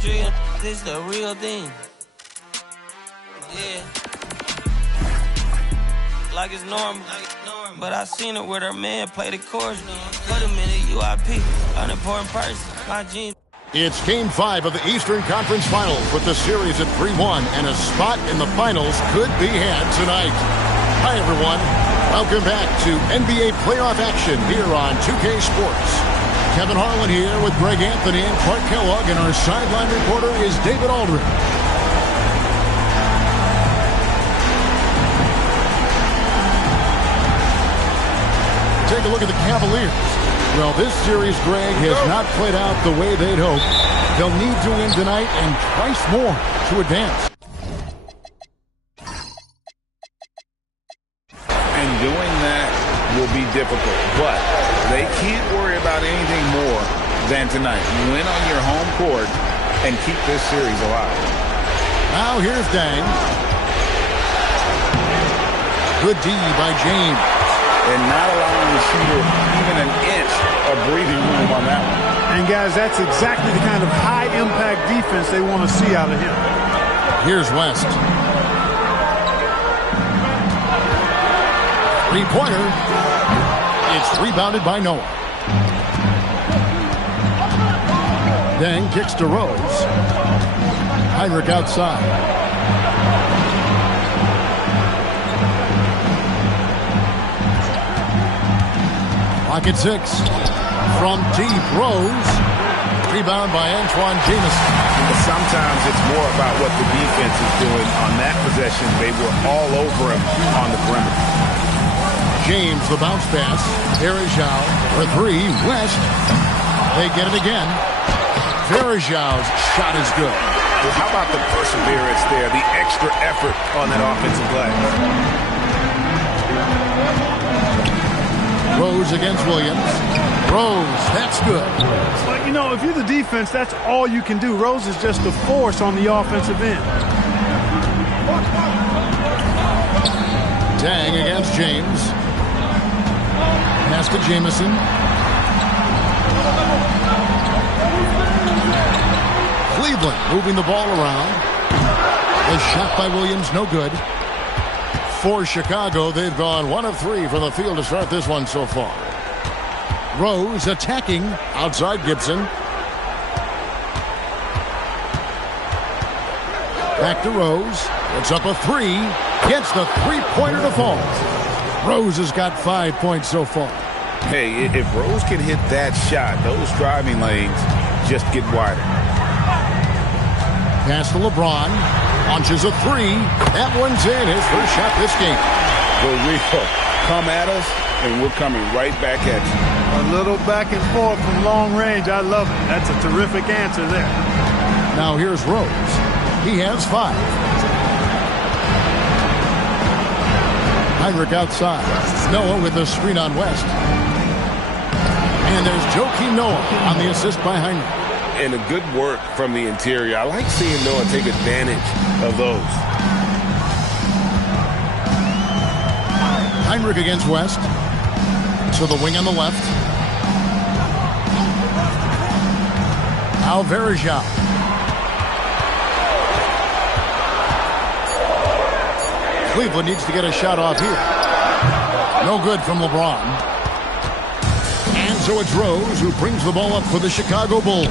drill. This the real thing. Yeah. Like it's normal. But I seen it with her man play the chorus. Put him in the UIP. Unimportant person. My jeans. It's Game 5 of the Eastern Conference Finals with the series at 3-1, and a spot in the finals could be had tonight. Hi, everyone. Welcome back to NBA playoff action here on 2K Sports. Kevin Harlan here with Greg Anthony and Clark Kellogg, and our sideline reporter is David Aldridge. Take a look at the Cavaliers. Well, this series, Greg, has not played out the way they'd hoped. They'll need to win tonight and twice more to advance. And doing that will be difficult, but they can't worry about anything more than tonight. Win on your home court and keep this series alive. Now here's Dang. Good D by James. And not allowing the shooter even an inch of breathing room on that one. And, guys, that's exactly the kind of high-impact defense they want to see out of him. Here's West. Three-pointer. It's rebounded by Noah. Deng kicks to Rose. Heinrich outside. Pocket 6 from deep. Rose. Rebound by Antoine Jamison. But sometimes it's more about what the defense is doing. On that possession, they were all over him on the perimeter. James, the bounce pass. Verajao for three. West. They get it again. Verajao's shot is good. Well, how about the perseverance there, the extra effort on that offensive play? Rose against Williams. Rose, that's good. But, you know, if you're the defense, that's all you can do. Rose is just a force on the offensive end. Dang against James. Pass to Jamison. Cleveland moving the ball around. The shot by Williams, no good. For Chicago, they've gone 1 of 3 from the field to start this one so far. Rose attacking outside Gibson. Back to Rose. It's up a 3. Gets the three-pointer to fall. Rose has got 5 points so far. Hey, if Rose can hit that shot, those driving lanes just get wider. Pass to LeBron. Launches a 3. That one's in. His first shot this game. For real. Come at us, and we're coming right back at you. A little back and forth from long range. I love it. That's a terrific answer there. Now here's Rose. He has 5. Heinrich outside. Noah with the screen on West. And there's Joakim Noah on the assist by Heinrich. And a good work from the interior. I like seeing Noah take advantage of those. Heinrich against West. To the wing on the left. Now Verajao. Cleveland needs to get a shot off here. No good from LeBron. And so it's Rose who brings the ball up for the Chicago Bulls.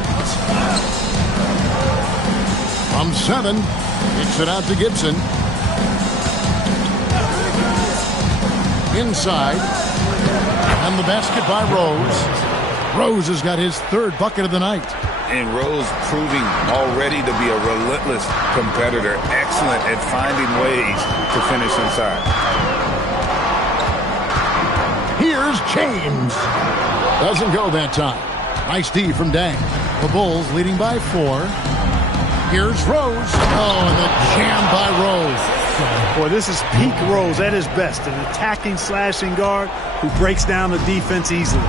From 7, kicks it out to Gibson. Inside. And the basket by Rose. Rose has got his 3rd bucket of the night. And Rose proving already to be a relentless competitor. Excellent at finding ways to finish inside. Here's James. Doesn't go that time. Nice D from Dang. The Bulls leading by 4. Here's Rose. Oh, and the jam by Rose. Boy, this is peak Rose at his best. An attacking, slashing guard who breaks down the defense easily.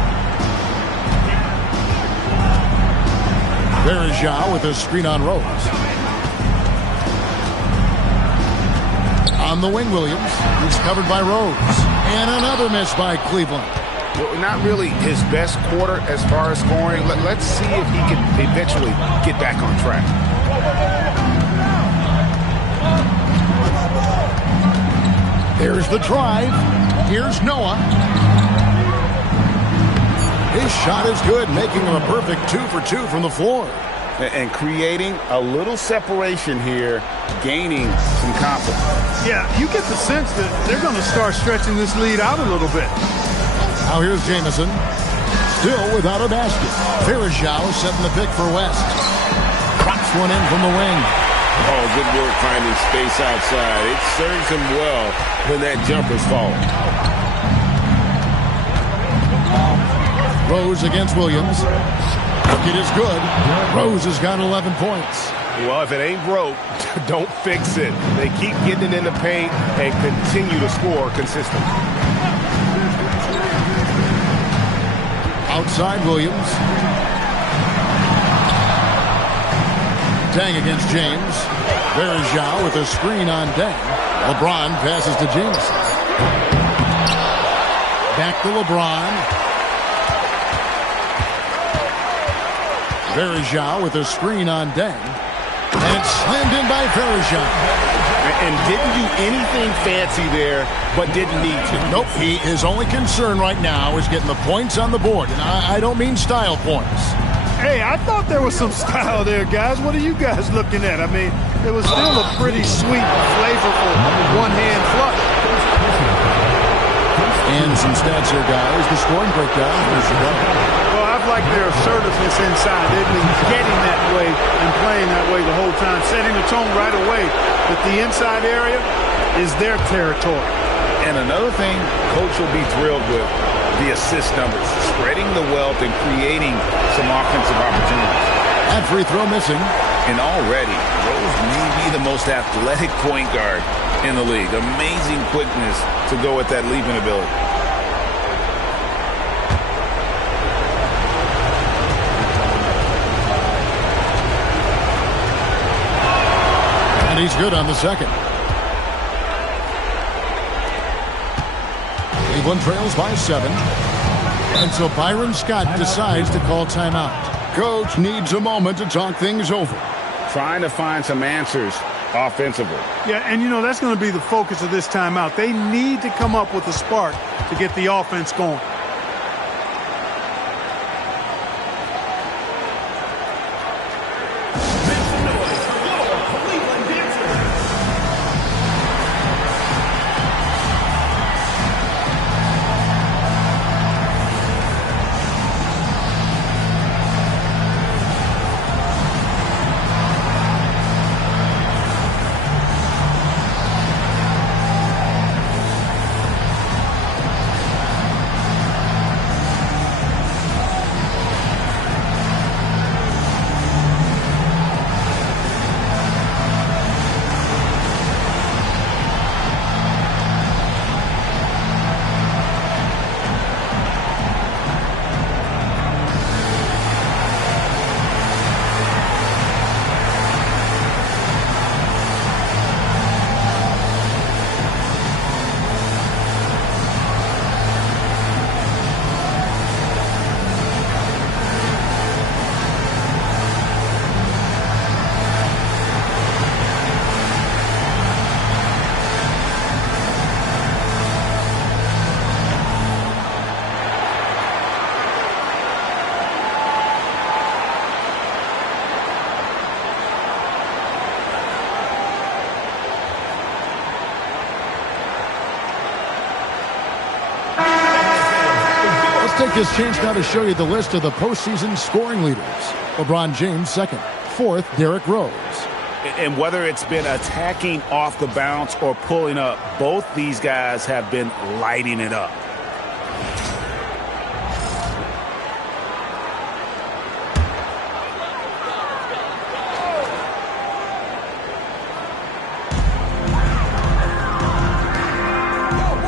Verajao with a screen on Rose. On the wing, Williams. He's covered by Rose. And another miss by Cleveland. Well, not really his best quarter as far as scoring. Let's see if he can eventually get back on track. Here's the drive. Here's Noah. His shot is good, making him a perfect 2 for 2 from the floor. And creating a little separation here, gaining some confidence. Yeah, you get the sense that they're going to start stretching this lead out a little bit. Now here's Jamison. Still without a basket. Farajao setting the pick for West. Crops one in from the wing. Oh, good work finding space outside. It serves him well when that jumper's falling. Rose against Williams. It is good. Rose has got 11 points. Well, if it ain't broke, don't fix it. They keep getting it in the paint and continue to score consistently. Outside Williams. Deng against James. Farajao with a screen on Deng. LeBron passes to Jameson. Back to LeBron. Farajao with a screen on Deng. And it's slammed in by Farajao. And didn't do anything fancy there, but didn't need to. Nope. His only concern right now is getting the points on the board. And I don't mean style points. Hey, I thought there was some style there, guys. What are you guys looking at? I mean, it was still a pretty sweet, flavorful one-hand flush. And some stats here, guys. The scoring breakdown for Chicago. Well, I've liked their assertiveness inside. They've been getting that way and playing that way the whole time, setting the tone right away that the inside area is their territory. And another thing Coach will be thrilled with, the assist numbers, spreading the wealth and creating some offensive opportunities. That free throw missing. And already, Rose may be the most athletic point guard in the league. Amazing quickness to go with that leaping ability. And he's good on the second. Cleveland trails by 7. And so Byron Scott decides to call timeout. Coach needs a moment to talk things over. Trying to find some answers offensively. Yeah, and you know, that's going to be the focus of this timeout. They need to come up with a spark to get the offense going. Take this chance now to show you the list of the postseason scoring leaders. LeBron James second. Fourth, Derrick Rose. And whether it's been attacking off the bounce or pulling up, both these guys have been lighting it up.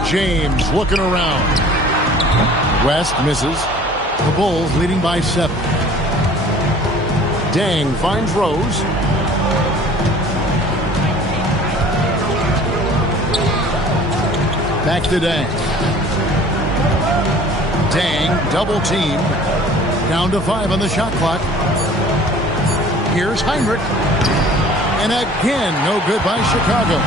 James looking around. West misses. The Bulls leading by 7. Deng finds Rose. Back to Deng. Deng double team. Down to 5 on the shot clock. Here's Heinrich. And again, no good by Chicago.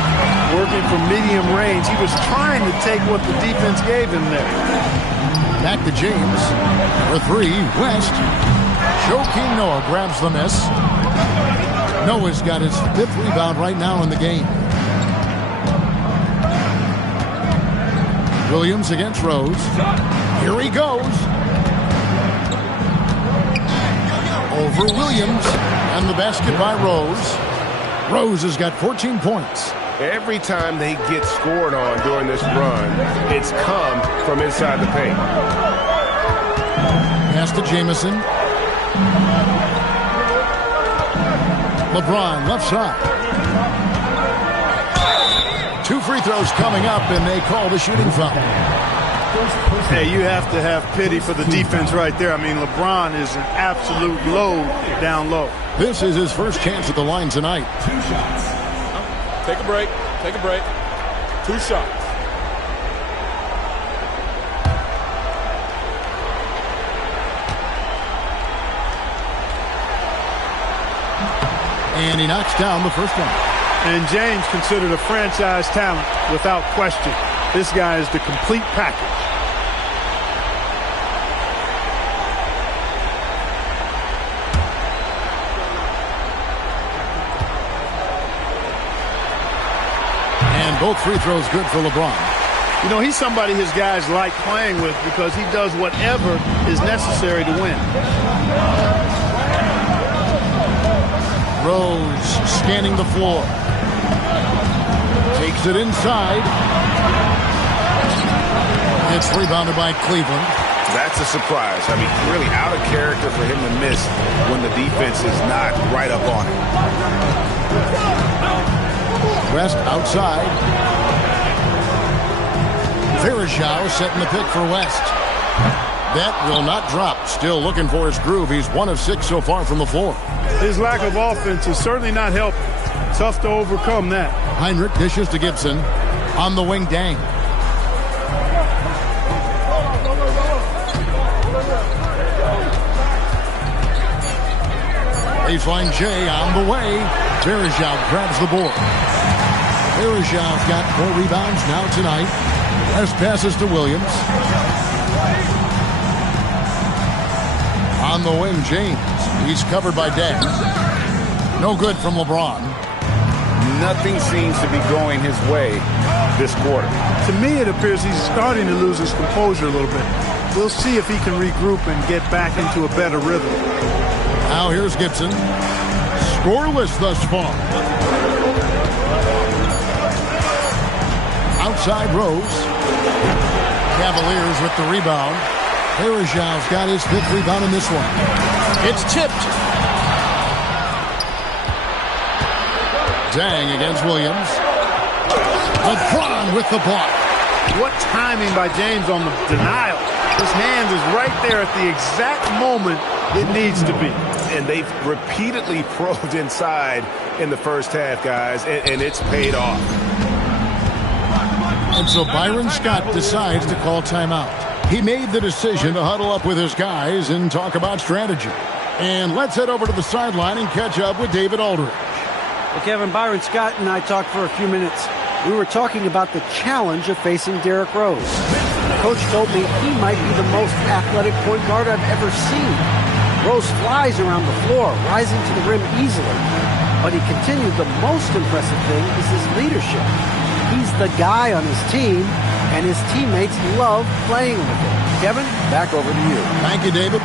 Working from medium range. He was trying to take what the defense gave him there. Back to James. For three, West. Joakim Noah grabs the miss. Noah's got his 5th rebound right now in the game. Williams against Rose. Here he goes. Over Williams. And the basket by Rose. Rose has got 14 points. Every time they get scored on during this run, it's come from inside the paint. Pass to Jamison. LeBron left side. 2 free throws coming up, and they call the shooting foul. Hey, you have to have pity for the defense right there. I mean, LeBron is an absolute load down low. This is his first chance at the line tonight. 2 shots. Take a break. Take a break. 2 shots. And he knocks down the first one. And James considered a franchise talent without question. This guy is the complete package. And both free throws good for LeBron. You know, he's somebody his guys like playing with because he does whatever is necessary to win. Rose scanning the floor. Takes it inside. It's rebounded by Cleveland. That's a surprise. I mean, really out of character for him to miss when the defense is not right up on him. West outside. Verajao setting the pick for West. That will not drop. Still looking for his groove. He's 1 of 6 so far from the floor. His lack of offense is certainly not helping. Tough to overcome that. Heinrich dishes to Gibson. On the wing, Dang. Baseline J on the way. Verajao grabs the board. Verajao's got 4 rebounds now tonight. West passes to Williams. On the wing, James. He's covered by Dang. No good from LeBron. Nothing seems to be going his way this quarter. To me, it appears he's starting to lose his composure a little bit. We'll see if he can regroup and get back into a better rhythm. Now here's Gibson. Scoreless thus far. Outside Rose. Cavaliers with the rebound. Verajao's got his 5th rebound in this one. It's tipped. Dang against Williams. LeBron with the block. What timing by James on the denial. His hand is right there at the exact moment it needs to be. And they've repeatedly probed inside in the first half, guys, and it's paid off. And so Byron Scott decides to call timeout. He made the decision to huddle up with his guys and talk about strategy. And let's head over to the sideline and catch up with David Aldridge. Well, Kevin, Byron Scott and I talked for a few minutes. We were talking about the challenge of facing Derrick Rose. The coach told me he might be the most athletic point guard I've ever seen. Rose flies around the floor, rising to the rim easily. But he continued, the most impressive thing is his leadership. He's the guy on his team, and his teammates love playing with him. Kevin, back over to you. Thank you, David.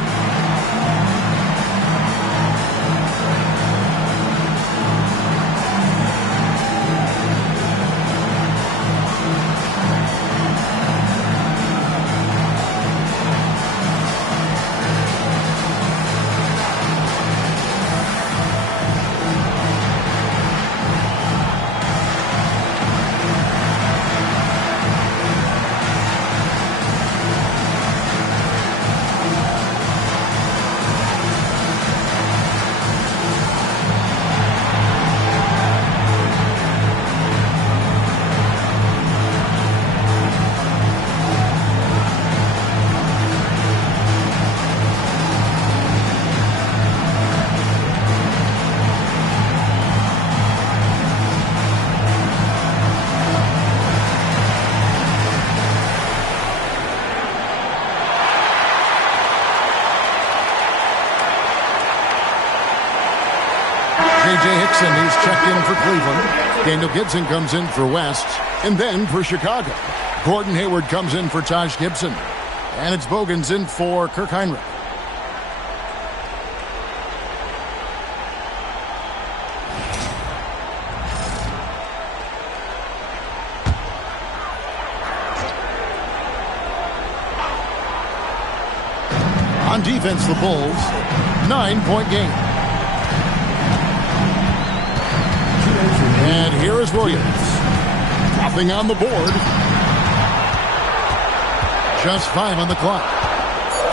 J.J. Hickson, he's checked in for Cleveland. Daniel Gibson comes in for West. And then for Chicago, Gordon Hayward comes in for Taj Gibson. And it's Bogans in for Kirk Heinrich. On defense, the Bulls, 9-point game. And here is Williams. Nothing on the board. Just 5 on the clock.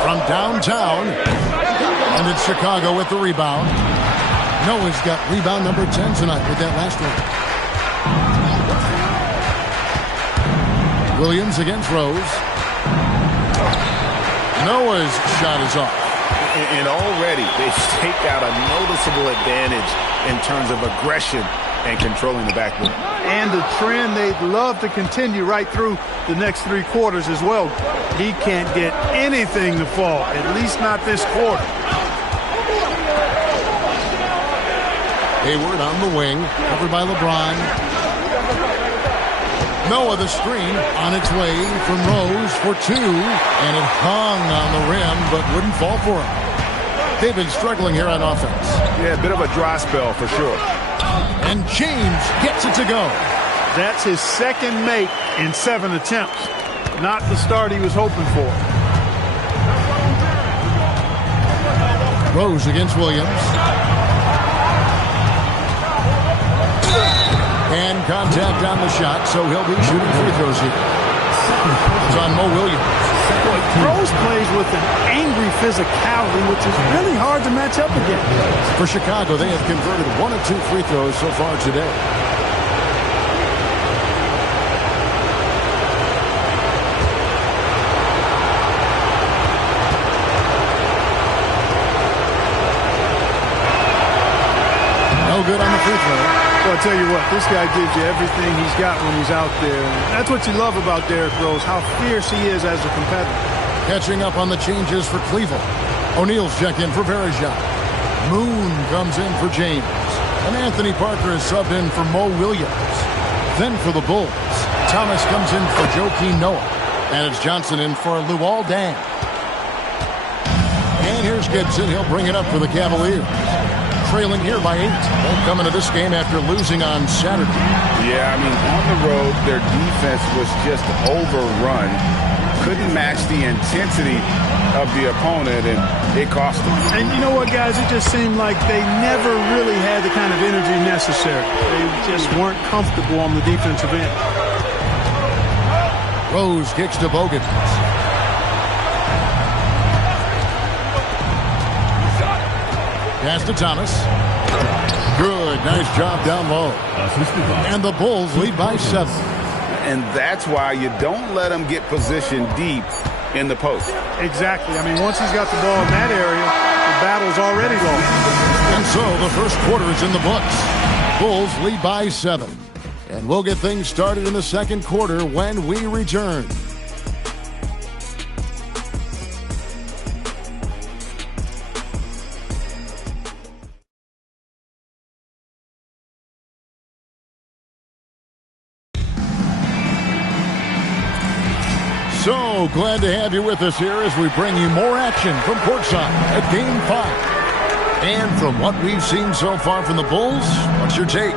From downtown. And it's Chicago with the rebound. Noah's got rebound number 10 tonight with that last one. Williams against Rose. Noah's shot is off. And already they've staked out a noticeable advantage in terms of aggression and controlling the backboard. And the trend they'd love to continue right through the next 3 quarters as well. He can't get anything to fall, at least not this quarter. Hayward on the wing, covered by LeBron. Noah the screen on its way from Rose for 2, and it hung on the rim but wouldn't fall for him. They've been struggling here on offense. Yeah, a bit of a dry spell for sure. And James gets it to go. That's his second make in 7 attempts. Not the start he was hoping for. Rose against Williams. And contact on the shot, so he'll be shooting free throws here. It's on Mo Williams. Rose plays with an angry physicality, which is really hard to match up against. For Chicago, they have converted 1 of 2 free throws so far today. No good on the free throw. Well, I'll tell you what, this guy gives you everything he's got when he's out there. And that's what you love about Derrick Rose, how fierce he is as a competitor. Catching up on the changes for Cleveland. O'Neal's checked in for Bergeron. Moon comes in for James. And Anthony Parker is subbed in for Mo Williams. Then for the Bulls, Thomas comes in for Joakim Noah. And it's Johnson in for Luol Deng. And here's Gibson. He'll bring it up for the Cavaliers. Trailing here by 8. They'll come into this game after losing on Saturday. Yeah, I mean, on the road, their defense was just overrun. Couldn't match the intensity of the opponent, and it cost them. And you know what, guys? It just seemed like they never really had the kind of energy necessary. They just weren't comfortable on the defensive end. Rose kicks to Bogans. Pass to Thomas. Good. Nice job down low. And the Bulls lead by 7. And that's why you don't let them get positioned deep in the post. Exactly. I mean, once he's got the ball in that area, the battle's already lost. And so the first quarter is in the books. Bulls lead by 7. And we'll get things started in the second quarter when we return. So glad to have you with us here as we bring you more action from courtside at Game 5. And from what we've seen so far from the Bulls, what's your take?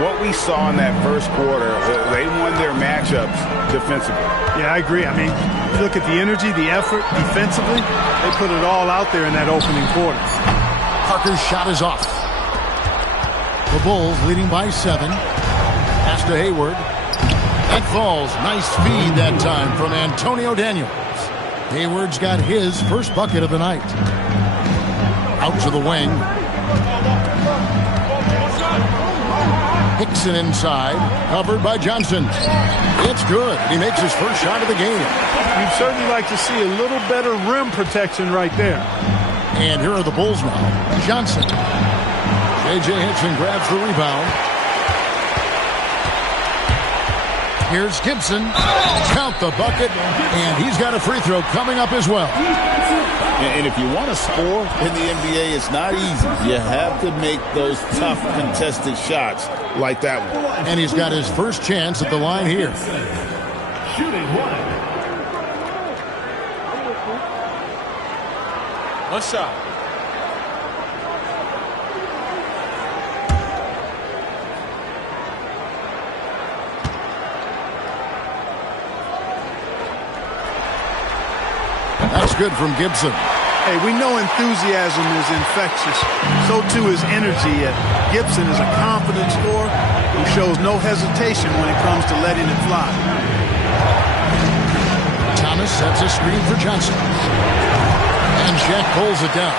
What we saw in that first quarter, they won their matchups defensively. Yeah, I agree. I mean, you look at the energy, the effort defensively, they put it all out there in that opening quarter. Parker's shot is off. The Bulls leading by 7. Pass to Hayward. That falls. Nice feed that time from Antonio Daniels. Hayward's got his first bucket of the night. Out to the wing. Hickson inside. Covered by Johnson. It's good. He makes his first shot of the game. You'd certainly like to see a little better rim protection right there. And here are the Bulls now. Johnson. J.J. Hickson grabs the rebound. Here's Gibson. Count the bucket, and he's got a free throw coming up as well. And if you want to score in the NBA, it's not easy. You have to make those tough contested shots like that one. And he's got his first chance at the line here. Shooting One shot. That's good from Gibson. Hey, we know enthusiasm is infectious. So too is energy. Gibson is a confident scorer who shows no hesitation when it comes to letting it fly. Thomas sets a screen for Johnson. And Shaq pulls it down.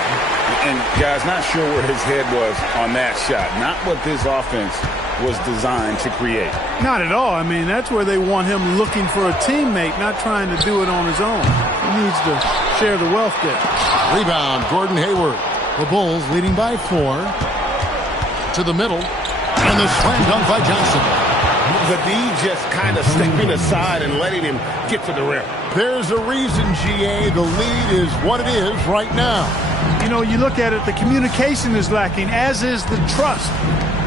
And, guys, not sure where his head was on that shot. Not what this offense was designed to create. Not at all. I mean, that's where they want him looking for a teammate, not trying to do it on his own. He needs to share the wealth there. Rebound, Gordon Hayward. The Bulls leading by 4. To the middle. And the slam dunk by Johnson. The D just kind of stepping aside and letting him get to the rim. There's a reason, GA, the lead is what it is right now. You know, you look at it, the communication is lacking, as is the trust.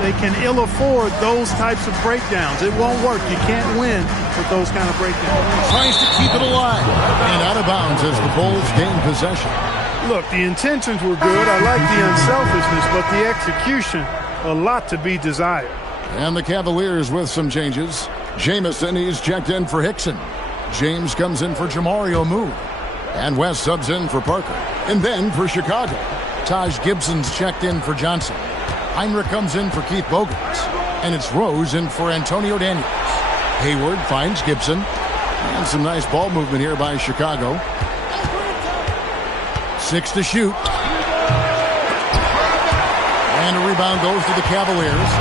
They can ill afford those types of breakdowns. It won't work. You can't win with those kind of breakdowns. Tries to keep it alive. And out of bounds as the Bulls gain possession. Look, the intentions were good. I like the unselfishness, but the execution, a lot to be desired. And the Cavaliers with some changes. Jamison, he's checked in for Hickson. James comes in for Jamari O'Moo. And West subs in for Parker. And then for Chicago, Taj Gibson's checked in for Johnson. Heinrich comes in for Keith Bogans. And it's Rose in for Antonio Daniels. Hayward finds Gibson. And some nice ball movement here by Chicago. 6 to shoot. And a rebound goes to the Cavaliers.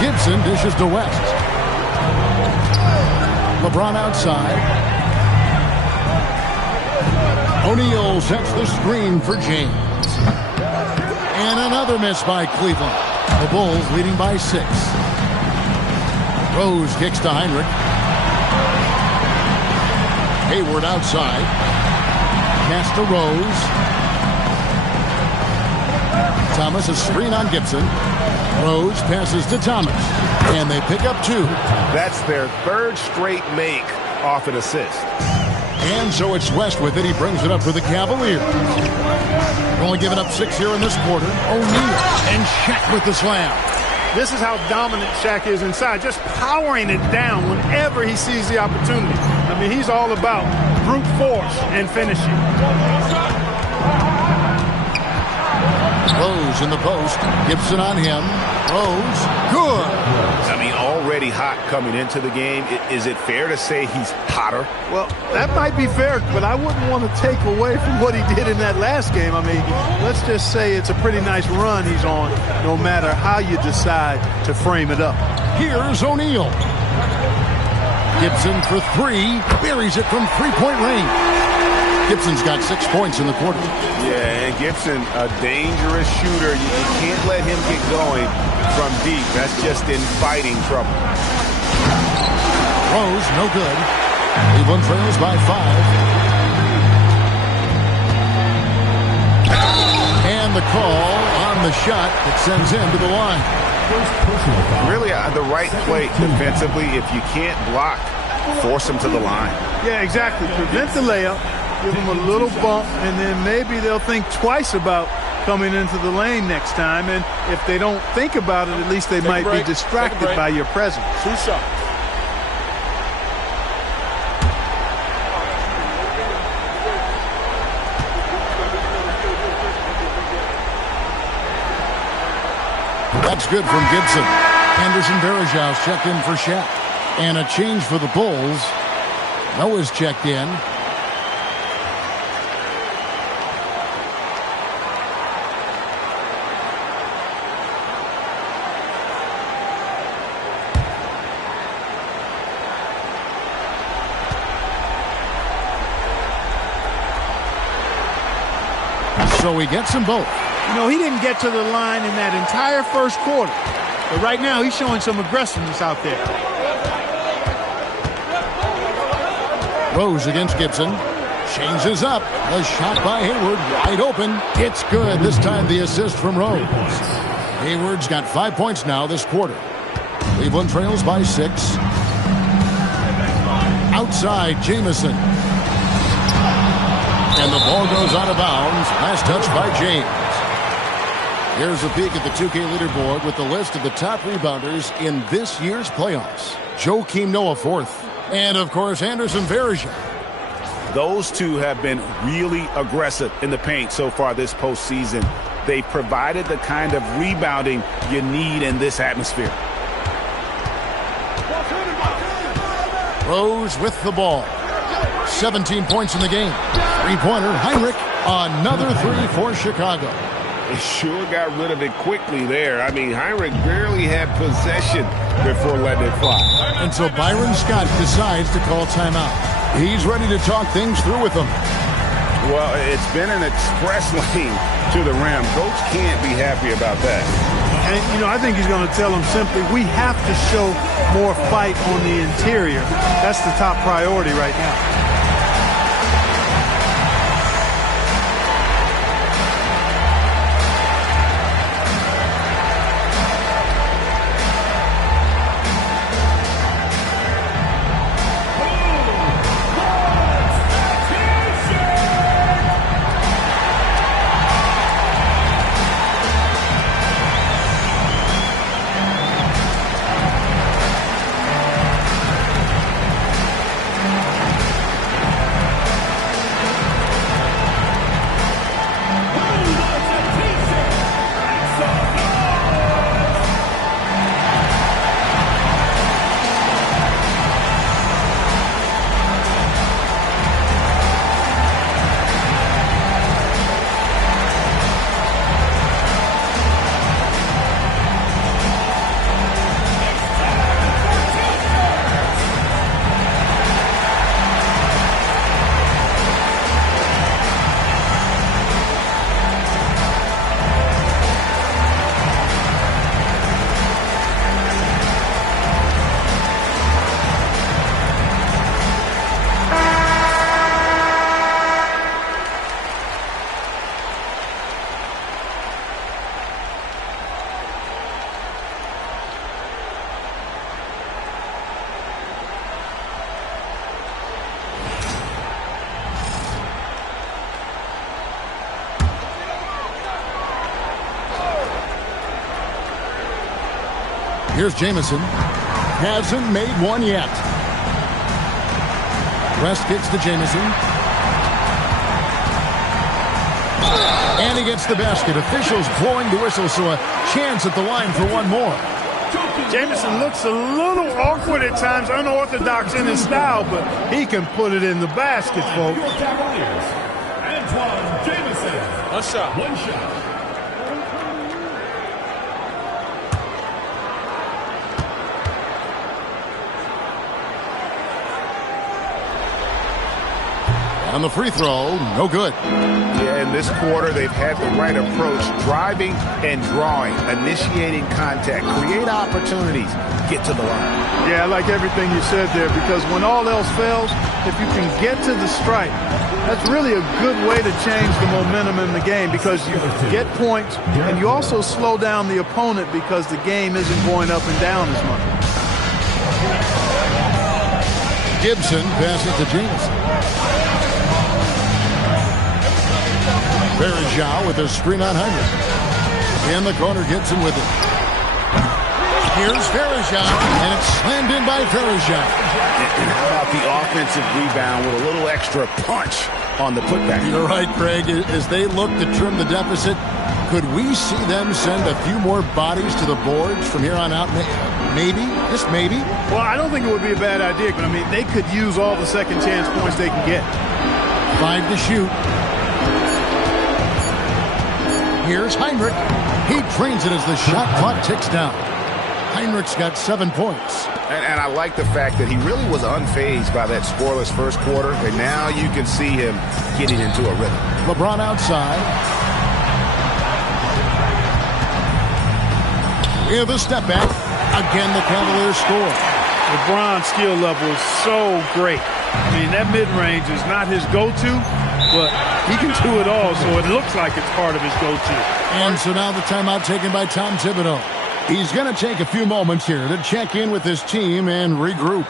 Gibson dishes to West. LeBron outside. O'Neal sets the screen for James. And another miss by Cleveland. The Bulls leading by 6. Rose kicks to Heinrich. Hayward outside. Pass to Rose. Thomas, a screen on Gibson. Rose passes to Thomas. And they pick up 2. That's their third straight make off an assist. And so it's West with it. He brings it up for the Cavaliers. Only giving up 6 here in this quarter. O'Neal and Shaq with the slam. This is how dominant Shaq is inside, just powering it down whenever he sees the opportunity. I mean, he's all about brute force and finishing. Rose in the post. Gibson on him. Rose. Good. I mean, already hot coming into the game. Is it fair to say he's hotter? Well, that might be fair, but I wouldn't want to take away from what he did in that last game. I mean, let's just say it's a pretty nice run he's on, no matter how you decide to frame it up. Here's O'Neal. Gibson for 3. Buries it from three-point range. Gibson's got 6 points in the quarter. Yeah, and Gibson, a dangerous shooter. You can't let him get going from deep. That's just inviting trouble. Rose, no good. Cleveland trails by 5. And the call on the shot that sends him to the line. Really the right play defensively. If you can't block, force him to the line. Yeah, exactly. Prevent the layup. Give them a little bump, and then maybe they'll think twice about coming into the lane next time. And if they don't think about it, at least they might be distracted by your presence. 2 shots. That's good from Gibson. Anderson Varejao checked in for Shaq. And a change for the Bulls. Noah's checked in. So he gets them both. You know, he didn't get to the line in that entire first quarter. But right now, he's showing some aggressiveness out there. Rose against Gibson. Changes up. A shot by Hayward. Wide open. It's good. This time the assist from Rose. Hayward's got 5 points now this quarter. Cleveland trails by 6. Outside, Jamison. And the ball goes out of bounds. Last touch by James. Here's a peek at the 2K leaderboard with the list of the top rebounders in this year's playoffs. Joakim Noah 4th. And, of course, Anderson Varejao. Those two have been really aggressive in the paint so far this postseason. They've provided the kind of rebounding you need in this atmosphere. Rose with the ball. 17 points in the game. Three-pointer, Heinrich. Another three for Chicago. They sure got rid of it quickly there. I mean, Heinrich barely had possession before letting it fly. Until Byron Scott decides to call timeout. He's ready to talk things through with them. Well, it's been an express lane to the rim. Coach can't be happy about that. And, you know, I think he's going to tell them simply, we have to show more fight on the interior. That's the top priority right now. Here's Jamison. Hasn't made one yet. West kicks to Jamison. And he gets the basket. Officials blowing the whistle, so a chance at the line for one more. Jamison looks a little awkward at times, unorthodox in his style, but he can put it in the basket, folks. Antoine Jamison. A shot. One shot. On the free throw, no good. Yeah, in this quarter, they've had the right approach, driving and drawing, initiating contact, create opportunities, get to the line. Yeah, I like everything you said there, because when all else fails, if you can get to the stripe, that's really a good way to change the momentum in the game, because you get points and you also slow down the opponent because the game isn't going up and down as much. Gibson passes to Jamison. Varejao with a screen on Heinrich. In the corner, Gibson with it. Here's Varejao, and it's slammed in by Varejao. And how about the offensive rebound with a little extra punch on the putback? You're right, Craig. As they look to trim the deficit, could we see them send a few more bodies to the boards from here on out? Maybe, just maybe. Well, I don't think it would be a bad idea, but I mean, they could use all the second chance points they can get. 5 to shoot. Here's Heinrich. He drains it as the shot clock ticks down. Heinrich's got 7 points. And I like the fact that he really was unfazed by that scoreless first quarter, and now you can see him getting into a rhythm. LeBron outside. Here's the step back. Again, the Cavaliers score. LeBron's skill level is so great. I mean, that mid-range is not his go-to, but he can do it all, so it looks like it's part of his go-to. And so now the timeout taken by Tom Thibodeau. He's going to take a few moments here to check in with his team and regroup.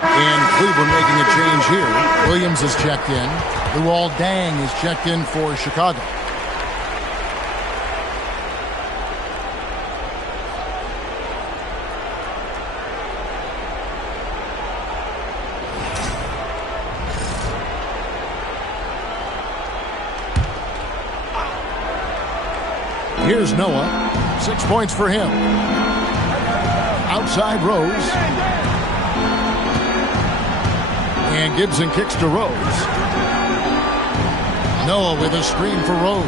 And Cleveland making a change here. Williams is checked in. Luol Deng is checked in for Chicago. Here's Noah. 6 points for him. Outside Rose. And Gibson kicks to Rose. Noah with a screen for Rose.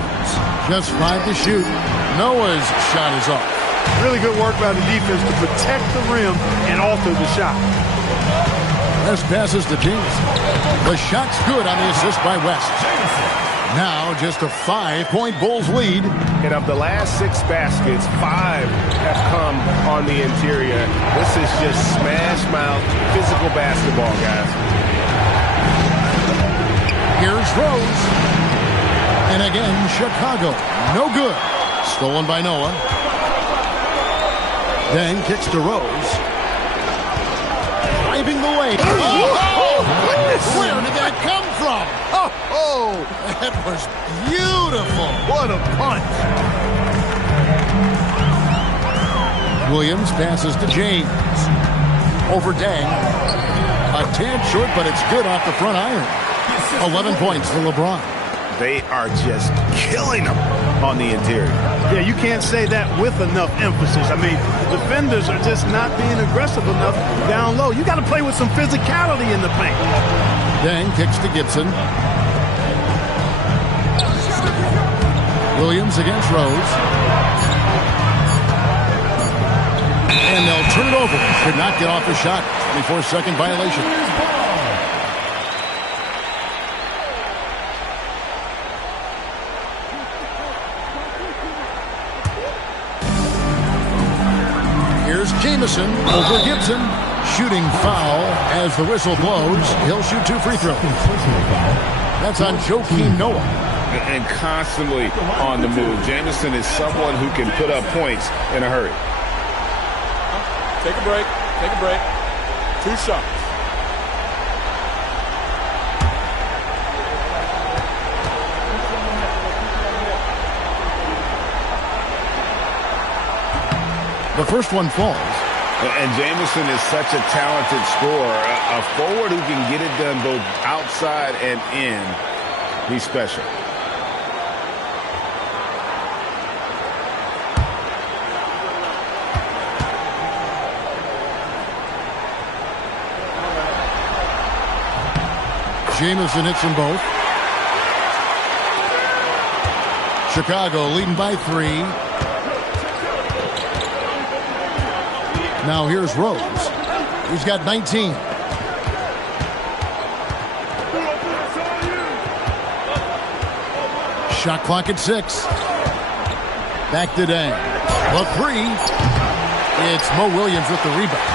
Just 5 to shoot. Noah's shot is off. Really good work by the defense to protect the rim and alter the shot. West passes to Jameson. The shot's good on the assist by West. Now just a 5-point Bulls lead. And of the last 6 baskets, 5 have come on the interior. This is just smash mouth physical basketball, guys. Here's Rose. And again, Chicago. No good. Stolen by Noah. Then kicks to Rose. Driving the way. Oh, goodness. Where did that come from? Oh, that was beautiful. What a punch. Williams passes to James. Over Deng. A tad short, but it's good off the front iron. 11 points for LeBron. They are just killing them on the interior. Yeah, you can't say that with enough emphasis. I mean, the defenders are just not being aggressive enough down low. You got to play with some physicality in the paint. Deng kicks to Gibson. Williams against Rose. And they'll turn it over. Could not get off the shot. 24-second violation. Here's Jameson over Gibson. Shooting foul as the whistle blows. He'll shoot 2 free throws. That's on Joakim Noah. And constantly on the move. Jameson is someone who can put up points in a hurry. Take a break. Take a break. 2 shots. The first one falls. And Jameson is such a talented scorer. A forward who can get it done both outside and in. He's special. Jameson hits them both. Chicago leading by 3. Now here's Rose. He's got 19. Shot clock at 6. Back to Dang. The 3. It's Mo Williams with the rebound.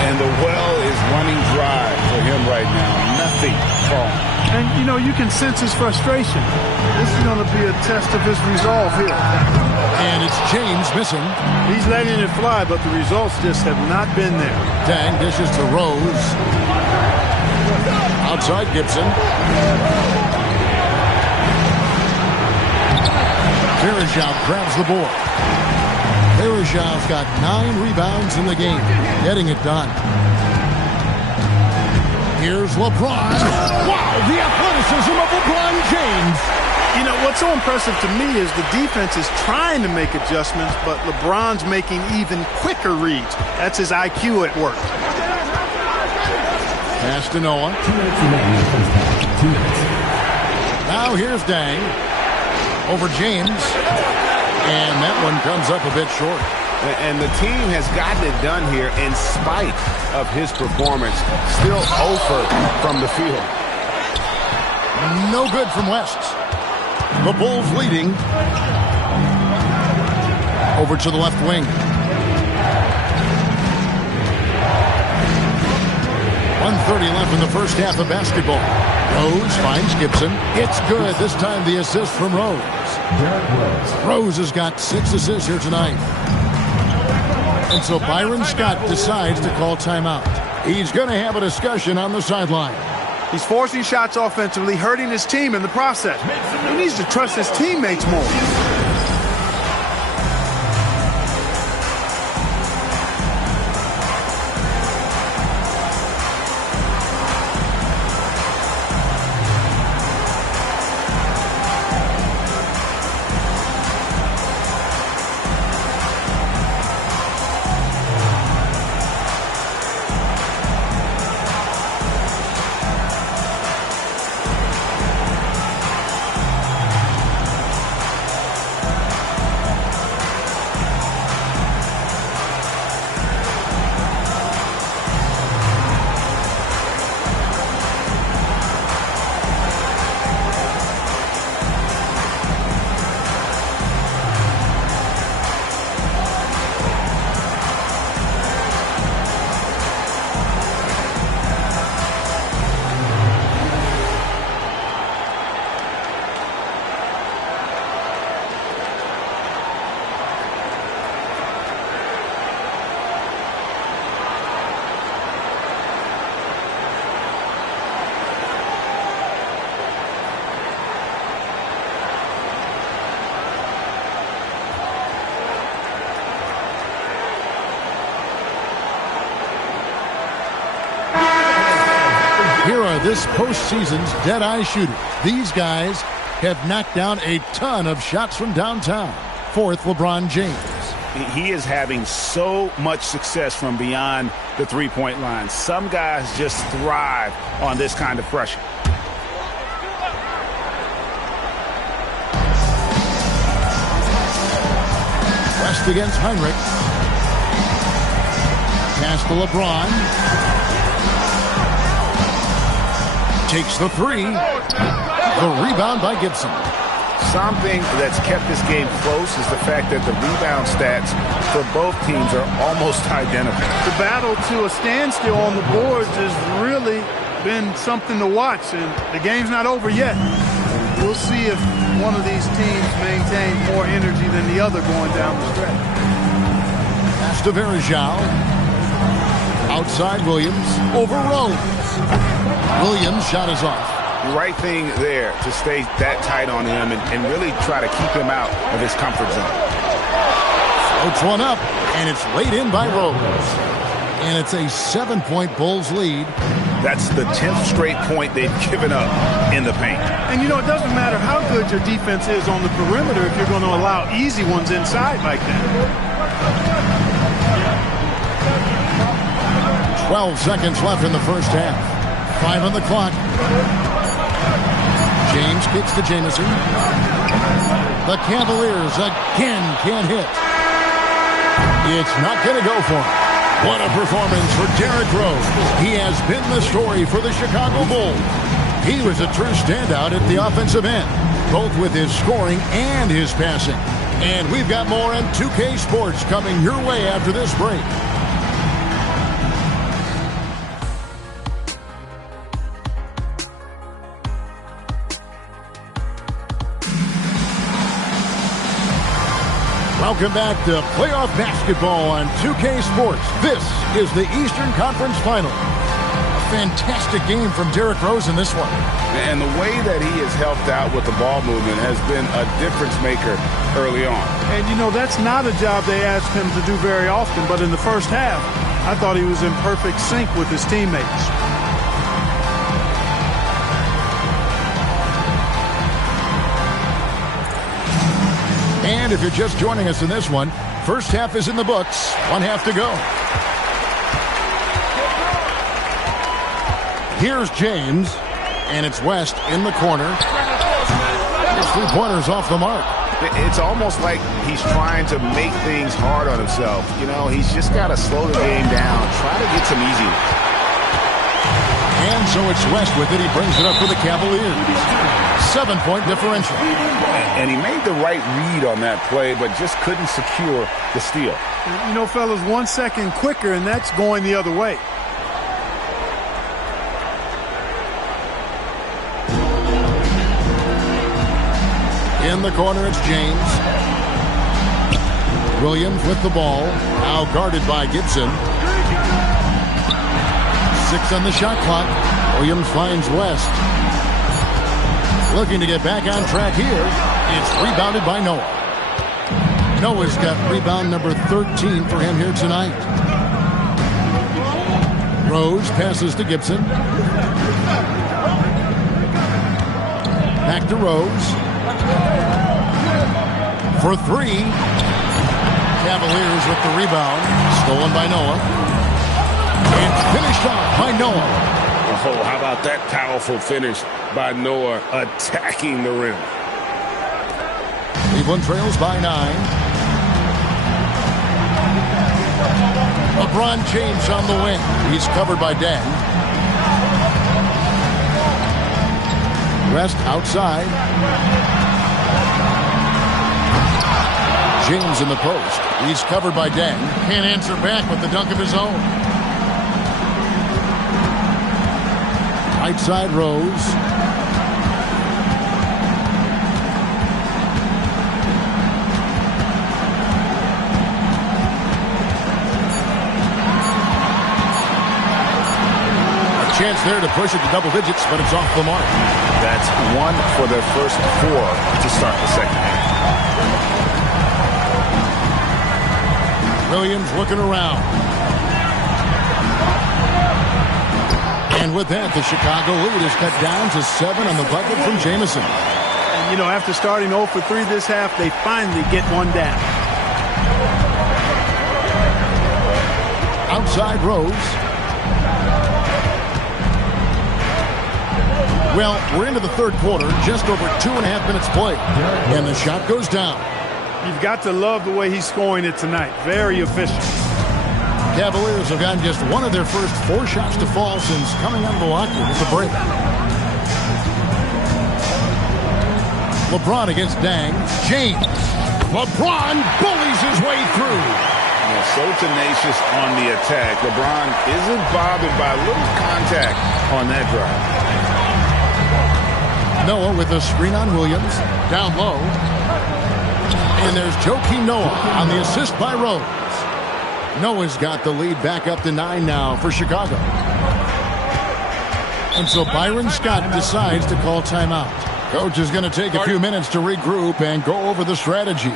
And the well is running dry for him right now. Nothing falling. And, you know, you can sense his frustration. This is going to be a test of his resolve here. And it's James missing. He's letting it fly, but the results just have not been there. Dang dishes to Rose. Outside Gibson. Verejao grabs the board. Verejao's got 9 rebounds in the game, getting it done. Here's LeBron. Wow, the athleticism of LeBron James. You know, what's so impressive to me is the defense is trying to make adjustments, but LeBron's making even quicker reads. That's his IQ at work. Pass to Noah. 2 minutes. Now here's Dang. Over James. And that one comes up a bit short. And the team has gotten it done here in spite of his performance. Still 0 from the field. No good from West. The Bulls leading. Over to the left wing. 1:30 left in the first half of basketball. Rose finds Gibson. It's good. This time the assist from Rose. Rose has got 6 assists here tonight. And so Byron Scott decides to call timeout. He's going to have a discussion on the sideline. He's forcing shots offensively, hurting his team in the process. He needs to trust his teammates more. This postseason's dead-eye shooter. These guys have knocked down a ton of shots from downtown. 4th, LeBron James. He is having so much success from beyond the three-point line. Some guys just thrive on this kind of pressure. West against Heinrich. Pass to LeBron. Takes the 3. The rebound by Gibson. Something that's kept this game close is the fact that the rebound stats for both teams are almost identical. The battle to a standstill on the boards has really been something to watch, and the game's not over yet. We'll see if one of these teams maintains more energy than the other going down the stretch. Pass to Verejao. Outside Williams. Over Rose. Williams' shot is off. Right thing there to stay that tight on him and really try to keep him out of his comfort zone. Floats one up, and it's laid in by Rose. And it's a 7-point Bulls lead. That's the 10th straight point they've given up in the paint. And, you know, it doesn't matter how good your defense is on the perimeter if you're going to allow easy ones inside like that. 12 seconds left in the first half. 5 on the clock. James kicks to Jamison. The Cavaliers again can't hit. It's not going to go for him. What a performance for Derrick Rose. He has been the story for the Chicago Bulls. He was a true standout at the offensive end, both with his scoring and his passing. And we've got more on 2K Sports coming your way after this break. Welcome back to playoff basketball on 2K Sports. This is the Eastern Conference Final. A fantastic game from Derrick Rose in this one. And the way that he has helped out with the ball movement has been a difference maker early on. And, you know, that's not a job they asked him to do very often. But in the first half, I thought he was in perfect sync with his teammates. And if you're just joining us in this one, first half is in the books. One half to go. Here's James, and it's West in the corner. His three-pointers off the mark. It's almost like he's trying to make things hard on himself. You know, he's just got to slow the game down, try to get some easy. And so it's West with it. He brings it up for the Cavaliers. 7-point differential. And he made the right read on that play, but just couldn't secure the steal. You know, fellas, 1 second quicker, and that's going the other way. In the corner, it's James. Williams with the ball. Now guarded by Gibson. 6 on the shot clock. Williams finds West. Looking to get back on track here. It's rebounded by Noah. Noah's got rebound number 13 for him here tonight. Rose passes to Gibson. Back to Rose. For 3. Cavaliers with the rebound. Stolen by Noah. And finished off by Noah. Oh, how about that powerful finish by Noah attacking the rim. Cleveland trails by 9. LeBron James on the wing. He's covered by Dan. West outside. James in the post. He's covered by Dan. Can't answer back with the dunk of his own. Right side Rose. A chance there to push it to double digits, but it's off the mark. That's 1 for their first 4 to start the second half. Williams looking around. And with that, the Chicago lead is cut down to 7 on the bucket from Jamison. And, you know, after starting 0 for 3 this half, they finally get one down. Outside Rose. Well, we're into the third quarter, just over 2.5 minutes played. And the shot goes down. You've got to love the way he's scoring it tonight. Very efficient. Cavaliers have gotten just one of their first 4 shots to fall since coming out of the locker room at the break. LeBron against Dang. James. LeBron bullies his way through. So tenacious on the attack. LeBron isn't bothered by a little contact on that drive. Noah with a screen on Williams. Down low. And there's Joakim Noah on the assist by Rose. Noah's got the lead back up to 9 now for Chicago. And so Byron Scott decides to call timeout. Coach is going to take a few minutes to regroup and go over the strategy.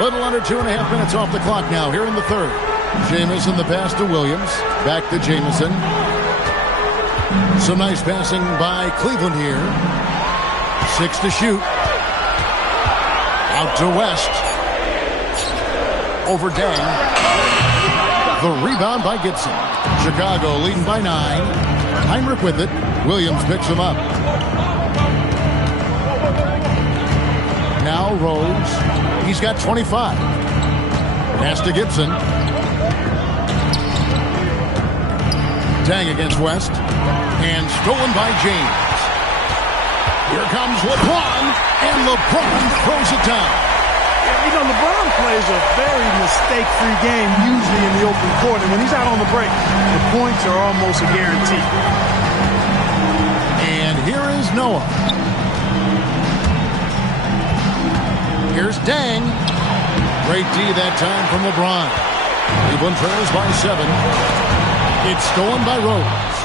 Little under 2.5 minutes off the clock now here in the third. Jamison the pass to Williams. Back to Jamison. Some nice passing by Cleveland here. 6 to shoot. Out to West. Over Dang. The rebound by Gibson. Chicago leading by 9. Heinrich with it. Williams picks him up. Now Rose. He's got 25. Pass to Gibson. Dang against West. And stolen by James. Here comes LeBron. And LeBron throws it down. You know, LeBron plays a very mistake-free game usually in the open court. And when he's out on the break, the points are almost a guarantee. And here is Noah. Here's Dang. Great D that time from LeBron. Cleveland trails by 7. It's stolen by Rose.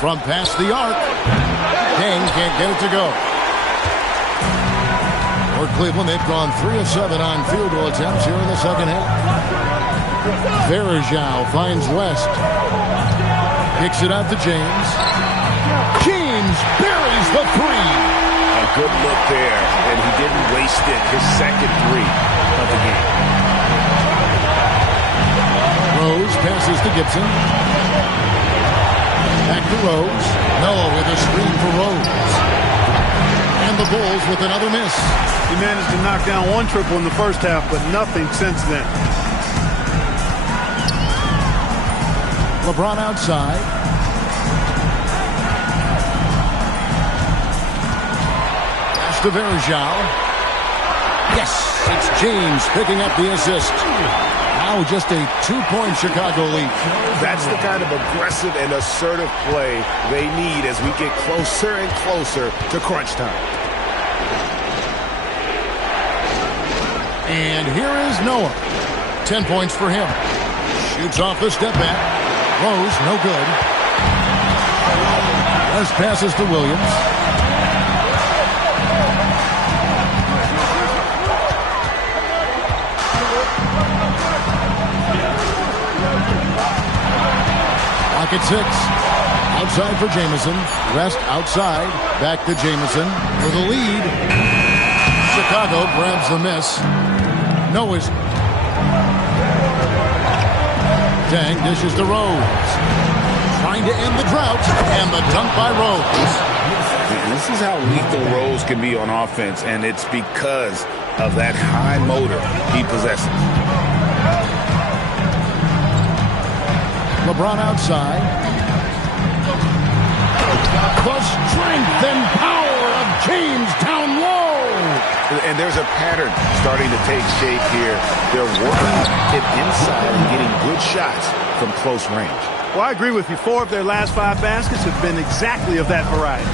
From past the arc. Dang can't get it to go. For Cleveland, they've gone 3 of 7 on field goal attempts here in the second half. Verajao finds West. Kicks it out to James. James buries the 3. A good look there, and he didn't waste it. His second 3 of the game. Rose passes to Gibson. Back to Rose. Noah with a screen for Rose. And the Bulls with another miss. He managed to knock down 1 triple in the first half, but nothing since then. LeBron outside. Pass to Verajao. Yes, it's James picking up the assist. Now just a 2-point Chicago lead. That's the kind of aggressive and assertive play they need as we get closer and closer to crunch time. And here is Noah. 10 points for him. Shoots off the step back. Rose, no good. As passes to Williams. Pocket 6. Outside for Jamison. Rest outside. Back to Jamison for the lead. Chicago grabs the miss. Noah's. Dang dishes to Rose. Trying to end the drought. And the dunk by Rose. This is how lethal Rose can be on offense, and it's because of that high motor he possesses. LeBron outside. The strength and power of James down low. And there's a pattern starting to take shape here. They're working it inside and getting good shots from close range. Well, I agree with you. 4 of their last 5 baskets have been exactly of that variety.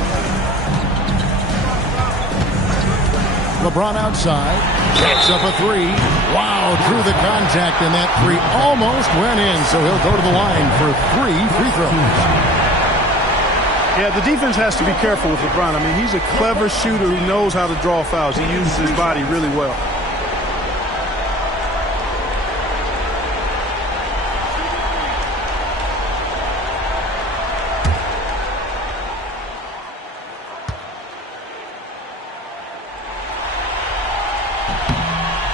LeBron outside. Hits up a 3. Wow, through the contact, and that 3 almost went in, so he'll go to the line for 3 free throws. Yeah, the defense has to be careful with LeBron. I mean, he's a clever shooter who knows how to draw fouls. He uses his body really well.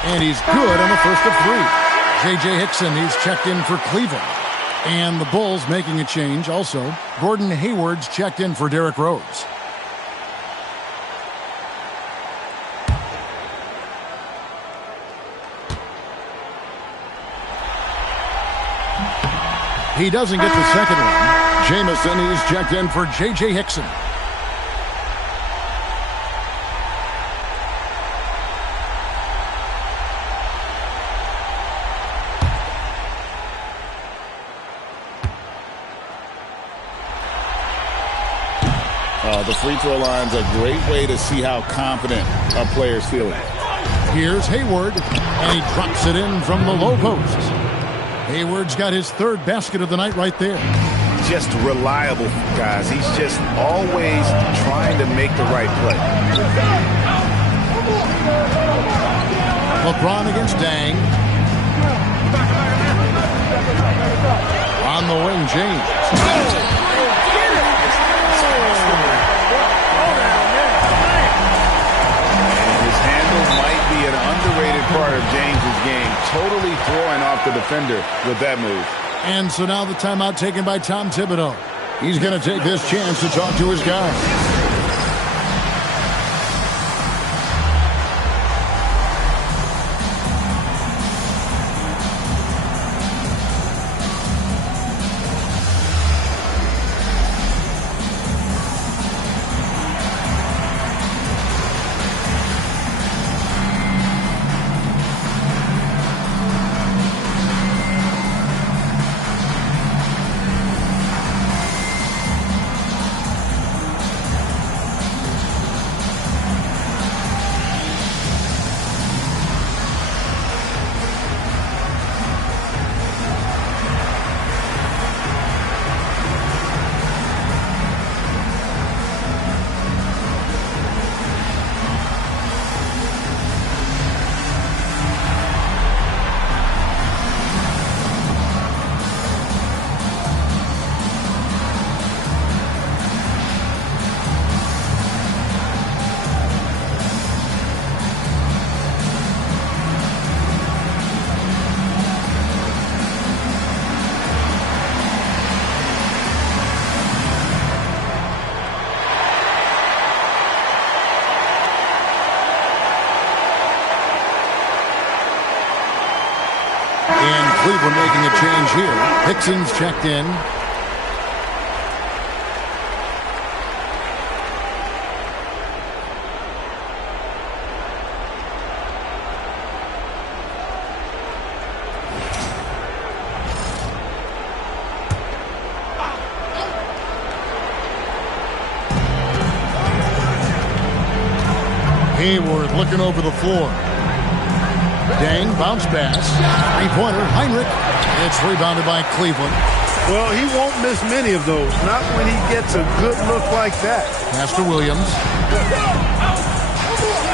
And he's good on the first of 3. J.J. Hickson, he's checked in for Cleveland. And the Bulls making a change also. Gordon Hayward's checked in for Derrick Rose. He doesn't get the second one. Jamison, he's checked in for J.J. Hickson. The free throw line's a great way to see how confident a player's feeling. Here's Hayward, and he drops it in from the low post. Hayward's got his 3rd basket of the night right there. Just reliable, guys. He's just always trying to make the right play. LeBron against Dang. On the wing, James. An underrated part of James's game, totally throwing off the defender with that move. And so now the timeout taken by Tom Thibodeau. He's going to take this chance to talk to his guys. Cleveland making a change here. Hickson's checked in. Hayward looking over the floor. Dang, bounce pass. Three-pointer, Heinrich. It's rebounded by Cleveland. Well, he won't miss many of those. Not when he gets a good look like that. Pass to Williams.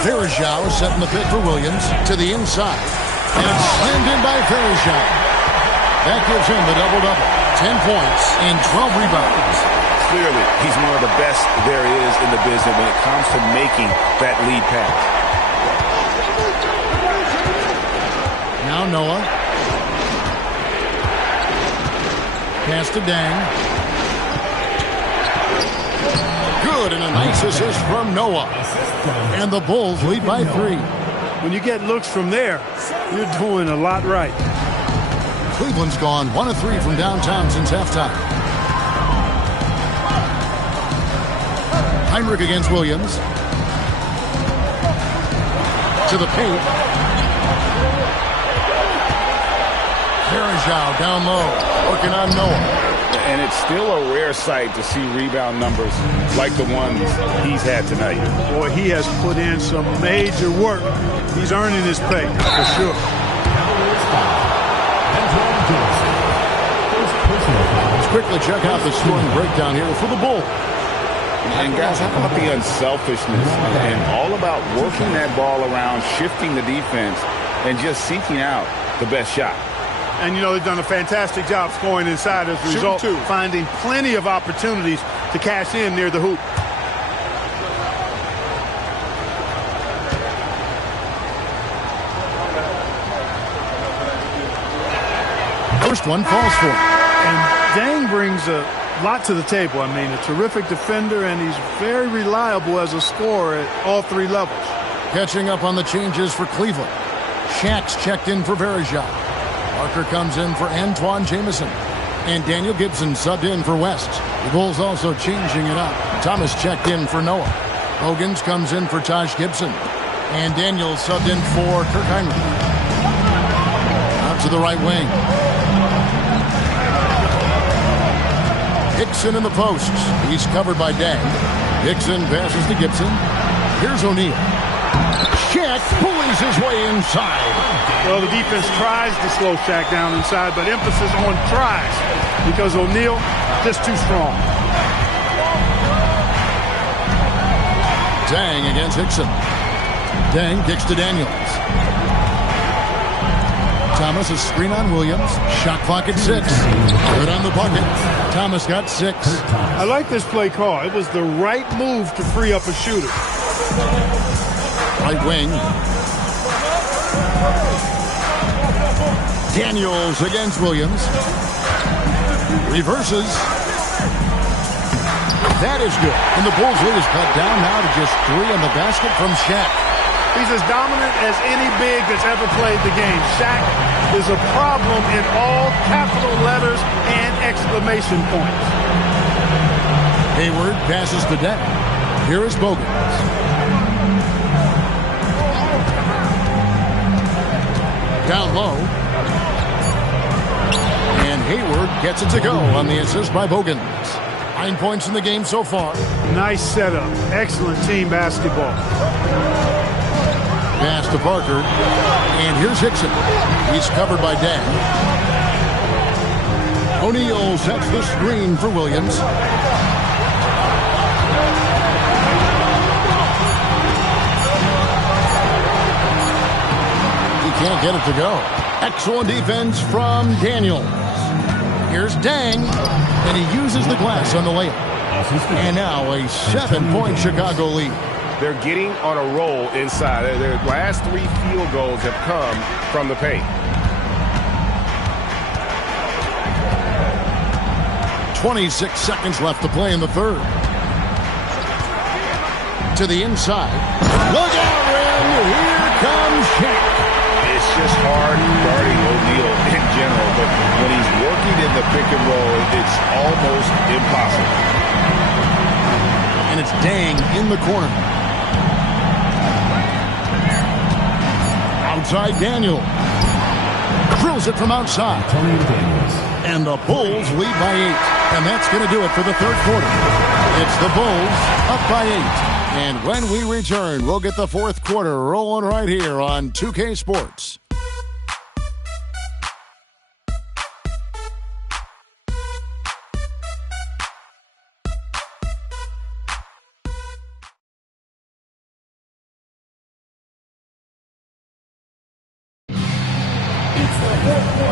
Verajao setting the pick for Williams to the inside. And slammed in by Verajao. That gives him the double-double. 10 points and 12 rebounds. Clearly, he's one of the best there is in the business when it comes to making that lead pass. Now Noah. Pass to Dang. Good, and a nice assist from Noah. And the Bulls lead by 3. When you get looks from there, you're doing a lot right. Cleveland's gone 1 of 3 from downtown since halftime. Heinrich against Williams. To the paint. Verajao down low, working on Noah. And it's still a rare sight to see rebound numbers like the ones he's had tonight. Boy, he has put in some major work. He's earning his pay, for sure. Let's quickly check out the scoring breakdown here for the Bulls. And guys, how about the unselfishness and all about working that ball around, shifting the defense, and just seeking out the best shot. And, you know, they've done a fantastic job scoring inside as a result, finding plenty of opportunities to cash in near the hoop. First one falls for him. And Dang brings a lot to the table. I mean, a terrific defender, and he's very reliable as a scorer at all 3 levels. Catching up on the changes for Cleveland. Shaq's checked in for Verajao. Parker comes in for Antoine Jamison. And Daniel Gibson subbed in for West. The Bulls also changing it up. Thomas checked in for Noah. Hogans comes in for Taj Gibson. And Daniel subbed in for Kirk Heinrich. Out to the right wing. Hickson in the post. He's covered by Dang. Hickson passes to Gibson. Here's O'Neal. Shaq pulls his way inside. Well, the defense tries to slow Shaq down inside, but emphasis on tries because O'Neal just too strong. Dang against Hickson. Dang kicks to Daniels. Thomas, a screen on Williams. Shot clock at 6. Good on the bucket. Thomas got 6. I like this play call. It was the right move to free up a shooter. Right wing. Daniels against Williams. Reverses. That is good. And the Bulls lead is cut down now to just 3 on the basket from Shaq. He's as dominant as any big that's ever played the game. Shaq is a problem in all capital letters and exclamation points. Hayward passes to Dent. Here is Bogan. Down low. And Hayward gets it to go on the assist by Bogan. 9 points in the game so far. Nice setup. Excellent team basketball. Pass to Parker. And here's Hickson. He's covered by Dan. O'Neal sets the screen for Williams. He can't get it to go. Excellent defense from Daniels. Here's Dang. And he uses the glass on the layup. And now a 7-point Chicago lead. They're getting on a roll inside. Their last 3 field goals have come from the paint. 26 seconds left to play in the third. To the inside. Look out, Rim! Here comes Shaq. It's just hard guarding O'Neal in general, but when he's working in the pick and roll, it's almost impossible. And it's Dang in the corner. Outside Daniel. Drills it from outside. And the Bulls lead by 8. And that's going to do it for the third quarter. It's the Bulls up by 8. And when we return, we'll get the fourth quarter rolling right here on 2K Sports.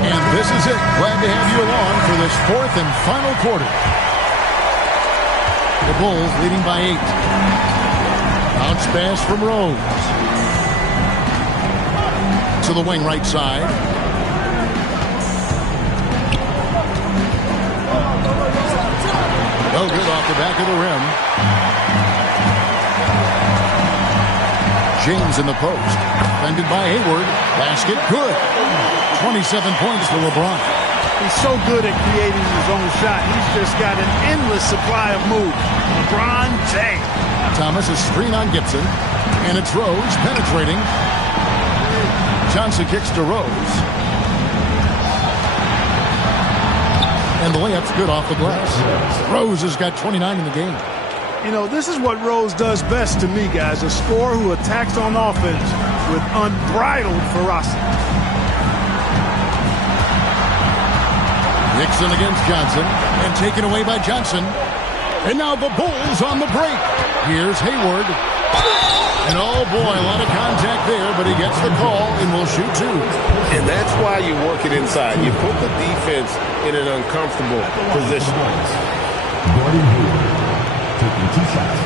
And this is it. Glad to have you along for this fourth and final quarter. The Bulls leading by 8. Bounce pass from Rose. To the wing right side. No good off the back of the rim. James in the post. Defended by Hayward. Basket good. 27 points for LeBron. He's so good at creating his own shot. He's just got an endless supply of moves. LeBron James. Thomas is screen on Gibson. And it's Rose penetrating. Johnson kicks to Rose. And the layup's good off the glass. Rose has got 29 in the game. You know, this is what Rose does best to me, guys. A scorer who attacks on offense with unbridled ferocity. Nixon against Johnson. And taken away by Johnson. And now the Bulls on the break. Here's Hayward. And oh boy, a lot of contact there, but he gets the call and will shoot 2. And that's why you work it inside. You put the defense in an uncomfortable position. Gordon Hayward taking 2 shots.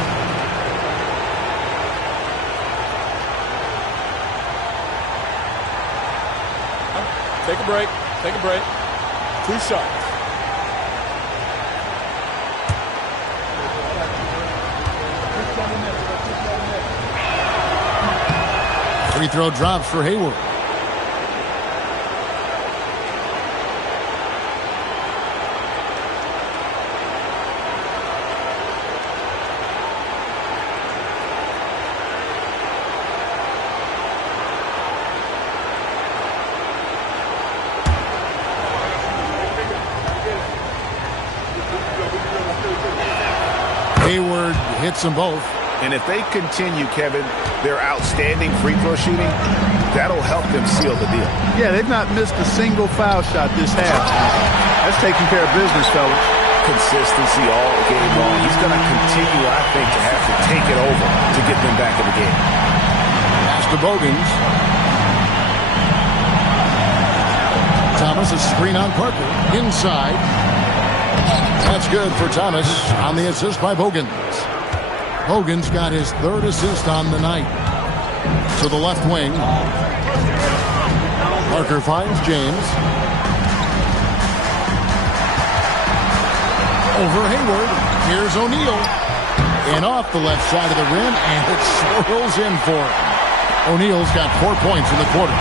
Take a break. Take a break. 2 shots. Free throw drops for Hayward. Hayward hits them both. And if they continue, Kevin, their outstanding free throw shooting, that'll help them seal the deal. Yeah, they've not missed a single foul shot this half. That's taking care of business, fellas. Consistency all game long. He's going to continue, I think, to have to take it over to get them back in the game. Pass to Bogans. Thomas, a screen on Parker. Inside. That's good for Thomas on the assist by Bogans. Bogans got his third assist on the night. To the left wing. Parker finds James. Over Hayward. Here's O'Neal. And off the left side of the rim, and it swirls in for him. O'Neal's got 4 points in the quarter.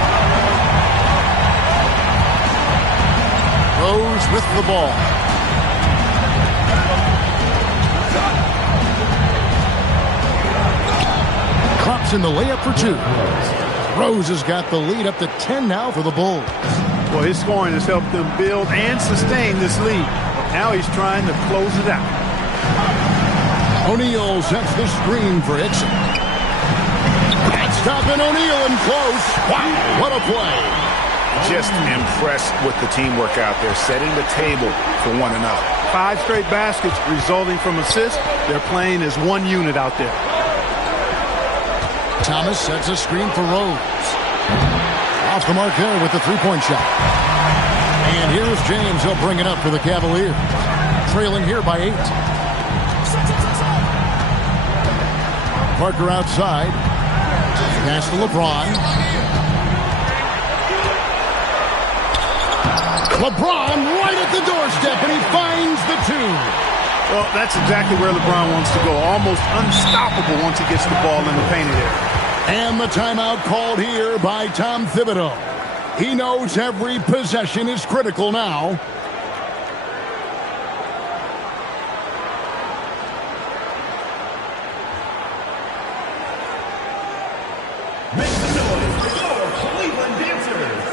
Rose with the ball. Drops in the layup for 2. Rose has got the lead up to 10 now for the Bulls. Well, his scoring has helped them build and sustain this lead. Now he's trying to close it out. O'Neal sets the screen for Hickson. Stopping O'Neal and close. Wow, what a play. Just impressed with the teamwork out there, setting the table for one another. 5 straight baskets resulting from assists. They're playing as one unit out there. Thomas sets a screen for Rose. Off the mark there with the three-point shot. And here's James. He'll bring it up for the Cavaliers. Trailing here by 8. Parker outside. Pass to LeBron. LeBron right at the doorstep, and he finds the 2. Well, that's exactly where LeBron wants to go. Almost unstoppable once he gets the ball in the painted area. And the timeout called here by Tom Thibodeau. He knows every possession is critical now. Make some noise for your Cleveland Dancers.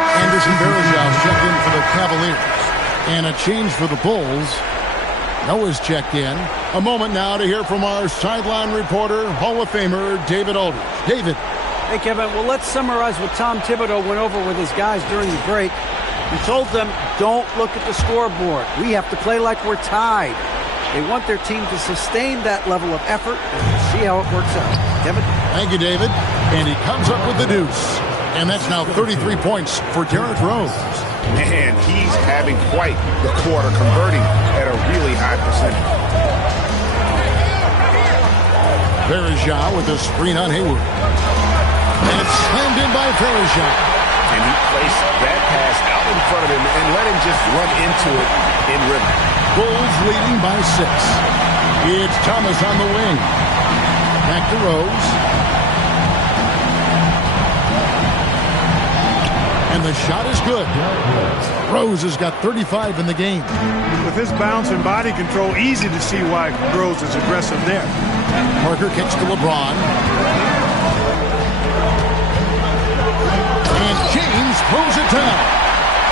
Anderson Varejao checked in for the Cavaliers. And a change for the Bulls. Noah's checked in. A moment now to hear from our sideline reporter, Hall of Famer David Aldridge. David. Hey, Kevin. Well, let's summarize what Tom Thibodeau went over with his guys during the break. He told them, don't look at the scoreboard. We have to play like we're tied. They want their team to sustain that level of effort and see how it works out. Kevin? Thank you, David. And he comes up with the deuce. And that's now 33 points for Derrick Rose. And he's having quite the quarter, converting at a really high percentage. Varejao with the screen on Hayward. And it's slammed in by Varejao. And he placed that pass out in front of him and let him just run into it in rhythm. Bulls leading by 6. It's Thomas on the wing. Back to Rose. And the shot is good. Rose has got 35 in the game. With his bounce and body control, easy to see why Rose is aggressive there. Parker kicks to LeBron. And James pulls it down.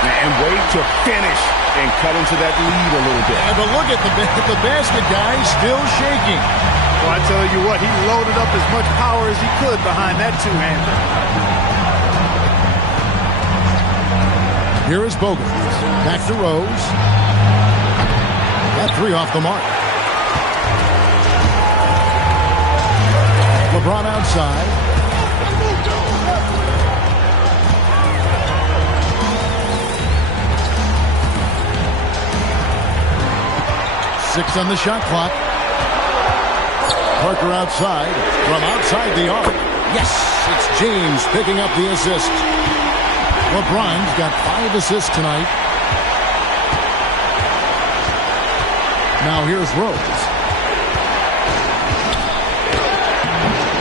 And wait to finish and cut into that lead a little bit. But look at the basket guy still shaking. Well, I tell you what, he loaded up as much power as he could behind that two-hander. Here is Bogut. Back to Rose. That 3 off the mark. LeBron outside. 6 on the shot clock. Parker outside from outside the arc. Yes, it's James picking up the assist. LeBron's got 5 assists tonight. Now here's Rose.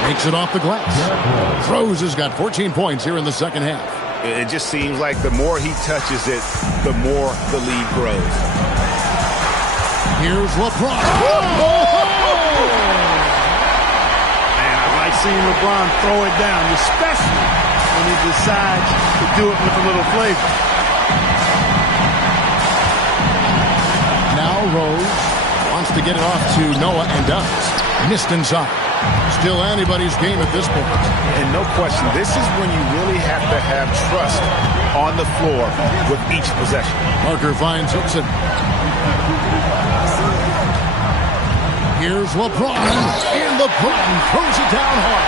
Makes it off the glass. Rose has got 14 points here in the second half. It just seems like the more he touches it, the more the lead grows. Here's LeBron. Man, I like seeing LeBron throw it down, especially when he decides to do it with a little flavor. Now Rose wants to get it off to Noah and does. Missed inside. Still anybody's game at this point. And no question, this is when you really have to have trust on the floor with each possession. Parker finds Hickson. Here's LeBron. And LeBron throws it down hard.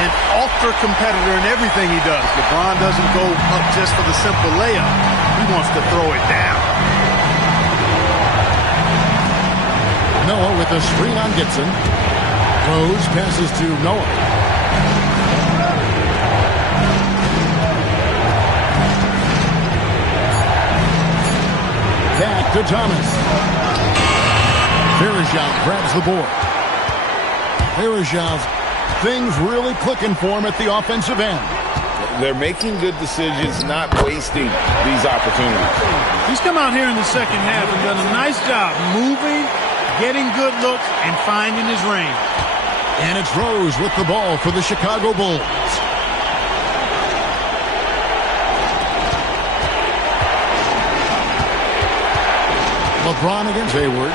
An ultra competitor in everything he does. LeBron doesn't go up just for the simple layup. He wants to throw it down. Noah with a screen on Gibson. Rose passes to Noah. Back to Thomas. Verejao grabs the board. Verejao, things really clicking for him at the offensive end. They're making good decisions, not wasting these opportunities. He's come out here in the second half and done a nice job moving, getting good looks, and finding his range. And it's Rose with the ball for the Chicago Bulls. LeBron against Hayward.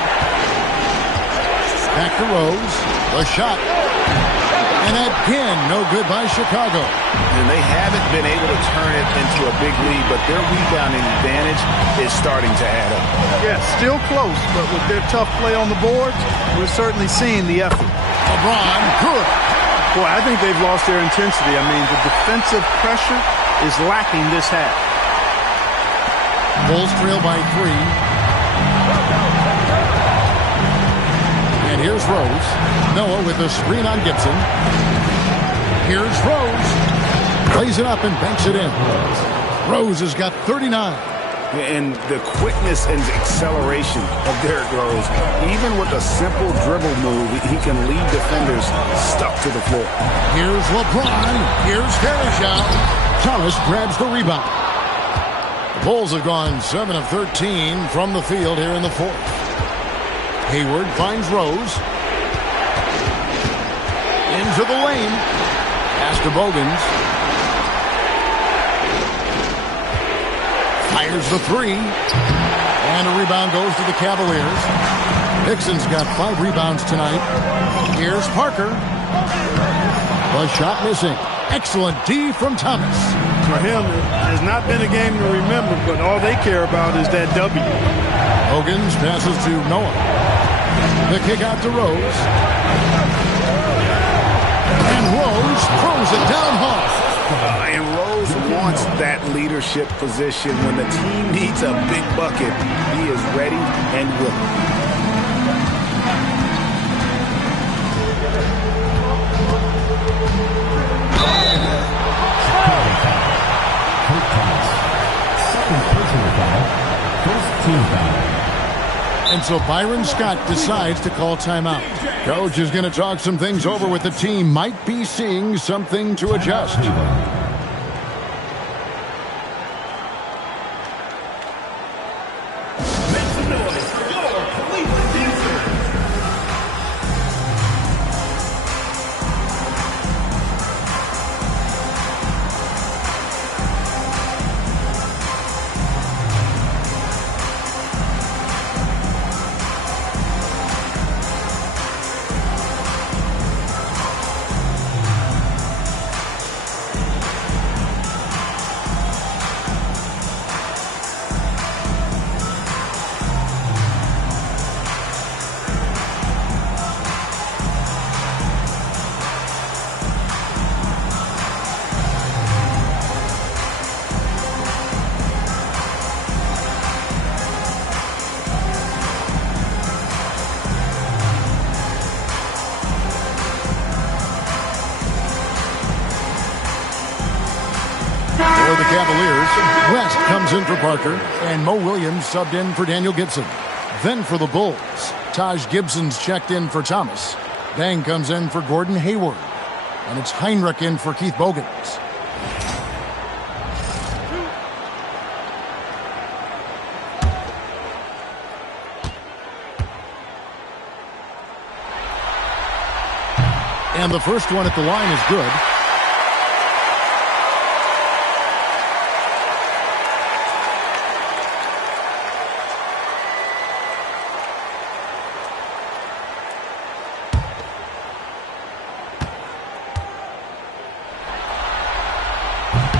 Back to Rose. The shot. And again, no good by Chicago. And they haven't been able to turn it into a big lead, but their rebounding advantage is starting to add up. Yeah, still close, but with their tough play on the boards, we're certainly seeing the effort. LeBron, good. Boy, I think they've lost their intensity. I mean, the defensive pressure is lacking this half. Bulls trail by 3. And here's Rose. Noah with a screen on Gibson. Here's Rose. Plays it up and banks it in. Rose has got 39. And the quickness and acceleration of Derrick Rose, even with a simple dribble move, he can lead defenders stuck to the floor. Here's LeBron. Here's Verejao. Thomas grabs the rebound. The Bulls have gone 7 of 13 from the field here in the fourth. Hayward finds Rose. Into the lane. Pass to Bogans. Fires the 3. And a rebound goes to the Cavaliers. Hickson's got 5 rebounds tonight. Here's Parker. The shot missing. Excellent D from Thomas. For him, it has not been a game to remember, but all they care about is that W. Bogans passes to Noah. The kick out to Rose. And Rose throws it down hard. And Rose wants that leadership position. When the team needs a big bucket, he is ready and willing. And so Byron Scott decides to call timeout. Coach is going to talk some things over with the team. Might be seeing something to adjust. Cavaliers. West comes in for Parker, and Mo Williams subbed in for Daniel Gibson. Then for the Bulls, Taj Gibson's checked in for Thomas. Dang comes in for Gordon Hayward. And it's Heinrich in for Keith Bogans. And the first one at the line is good.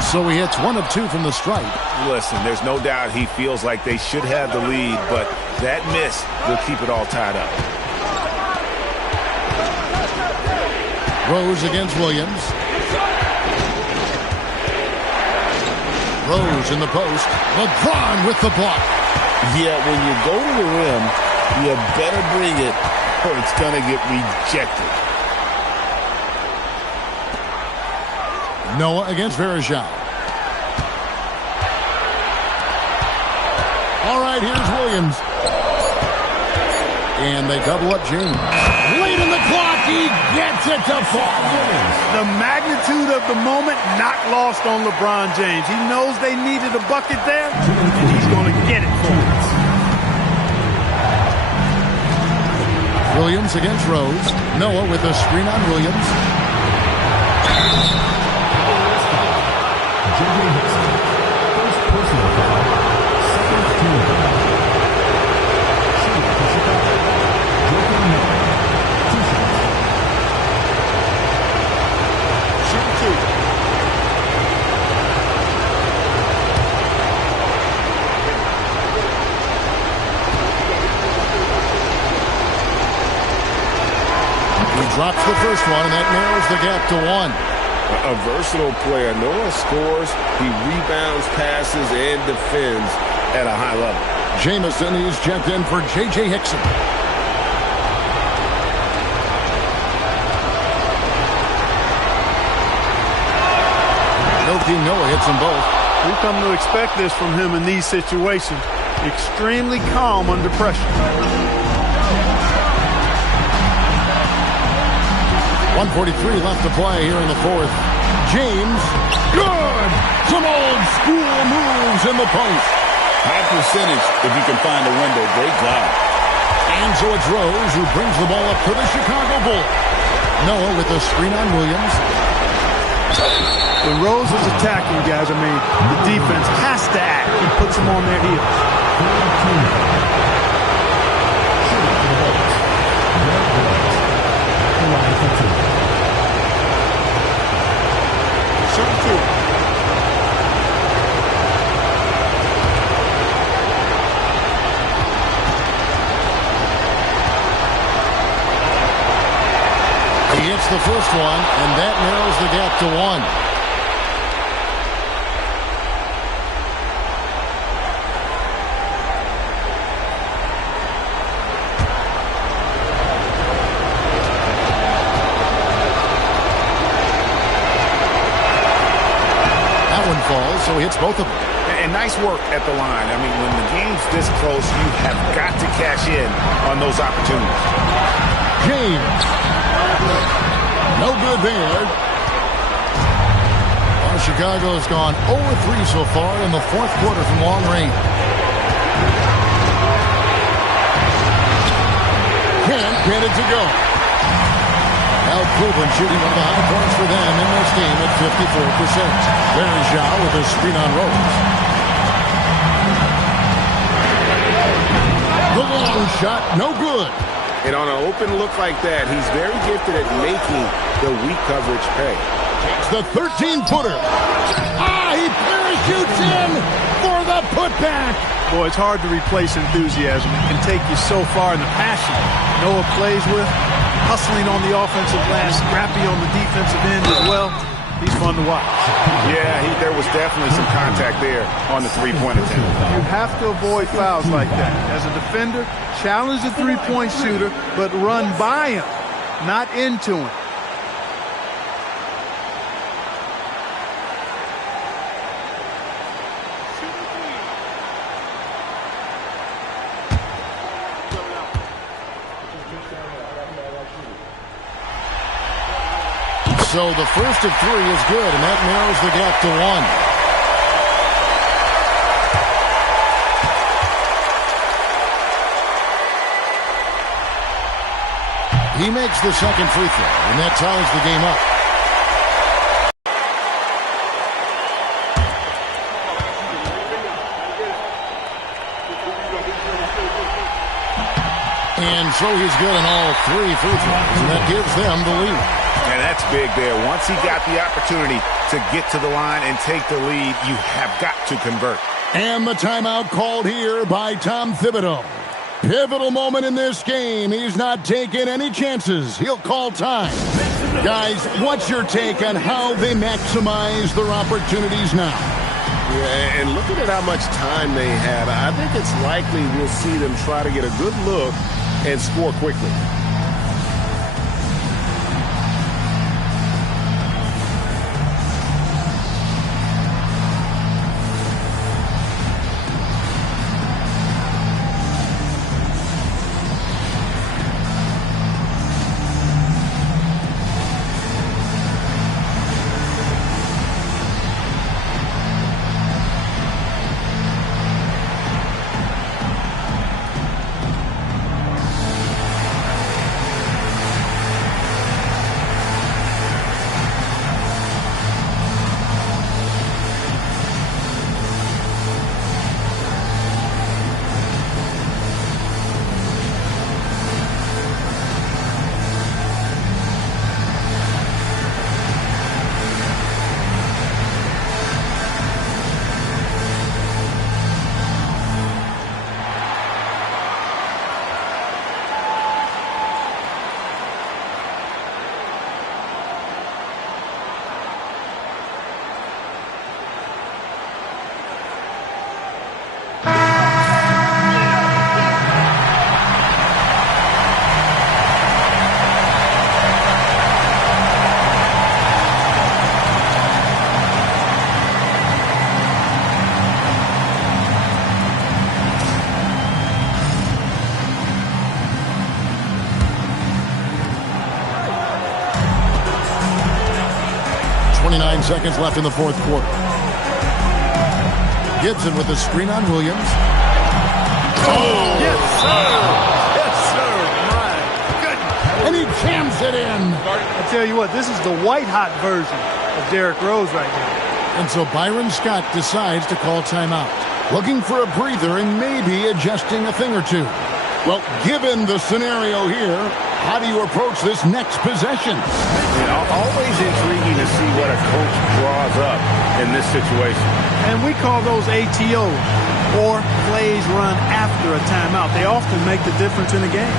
So he hits 1 of 2 from the stripe. Listen, there's no doubt he feels like they should have the lead, but that miss will keep it all tied up. Rose against Williams. Rose in the post. LeBron with the block. Yeah, when you go to the rim, you better bring it or it's going to get rejected. Noah against Verajao. All right, here's Williams. And they double up James. Late in the clock, he gets it to fall. The magnitude of the moment not lost on LeBron James. He knows they needed a bucket there, and he's going to get it for them. Williams against Rose. Noah with a screen on Williams. First personal foul. Second team foul. Drops the first one, and that narrows the gap to 1. A versatile player. Noah scores, he rebounds, passes, and defends at a high level. Jamison is checked in for J.J. Hickson. Joakim Noah hits them both. We've come to expect this from him in these situations. Extremely calm under pressure. 1:43 left to play here in the fourth. James, good! Some old school moves in the post. High percentage if you can find a window. Great job. And so it's Rose who brings the ball up to the Chicago Bulls. Noah with a screen on Williams. When Rose is attacking, guys, the defense has to act. He puts them on their heels. He hits the first one, and that narrows the gap to 1. That one falls, so he hits both of them. And nice work at the line. I mean, when the game's this close, you have got to cash in on those opportunities. James. No good there. Well, Chicago has gone 0-3 so far in the fourth quarter from long range. Can't get it to go. Now Cleveland shooting one of the high points for them in this game at 54%. There's Zhao with a screen on Rose. The long shot, no good. And on an open look like that, he's very gifted at making the weak coverage pay. It's the 13-footer. He parachutes in for the putback. Boy, it's hard to replace enthusiasm. It can take you so far in the passion Noah plays with. Hustling on the offensive glass, scrappy on the defensive end as well. He's fun to watch. Yeah, there was definitely some contact there on the three-point attempt. You have to avoid fouls like that. As a defender, challenge the three-point shooter, but run by him, not into him. So the first of 3 is good, and that narrows the gap to 1. He makes the second free throw, and that ties the game up. And so he's good on all 3 free throws, and that gives them the lead. And that's big there. Once he got the opportunity to get to the line and take the lead, you have got to convert. And the timeout called here by Tom Thibodeau. Pivotal moment in this game. He's not taking any chances. He'll call time. Guys, what's your take on how they maximize their opportunities now? Yeah, and looking at how much time they have, I think it's likely we'll see them try to get a good look and score quickly. Seconds left in the fourth quarter. Gibson with the screen on Williams. Oh, yes, sir. Yes, sir. My goodness. And he jams it in. I tell you what, this is the white-hot version of Derrick Rose right now. And so Byron Scott decides to call timeout, looking for a breather and maybe adjusting a thing or two. Well, given the scenario here, how do you approach this next possession? Always intriguing to see what a coach draws up in this situation. And we call those ATO, or plays run after a timeout. They often make the difference in a game.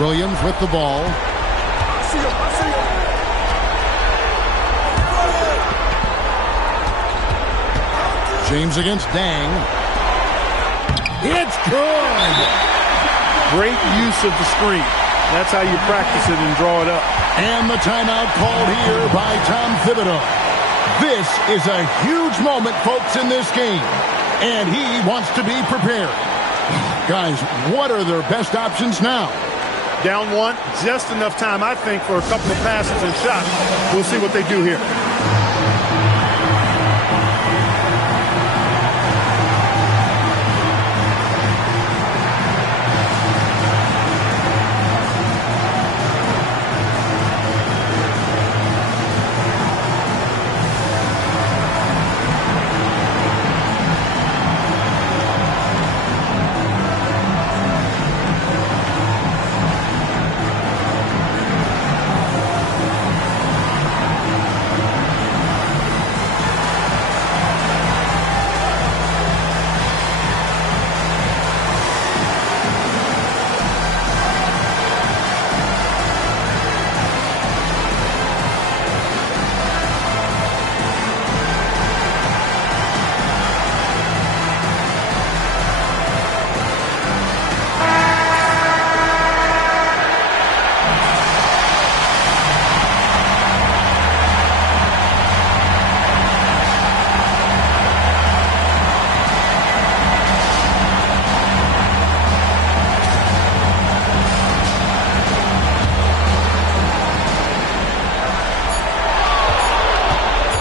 Williams with the ball. James against Dang. It's good. Great use of the screen. That's how you practice it and draw it up. And the timeout called here by Tom Thibodeau. This is a huge moment, folks, in this game. And he wants to be prepared. Guys, what are their best options now? Down one, just enough time, I think, for a couple of passes and shots. We'll see what they do here.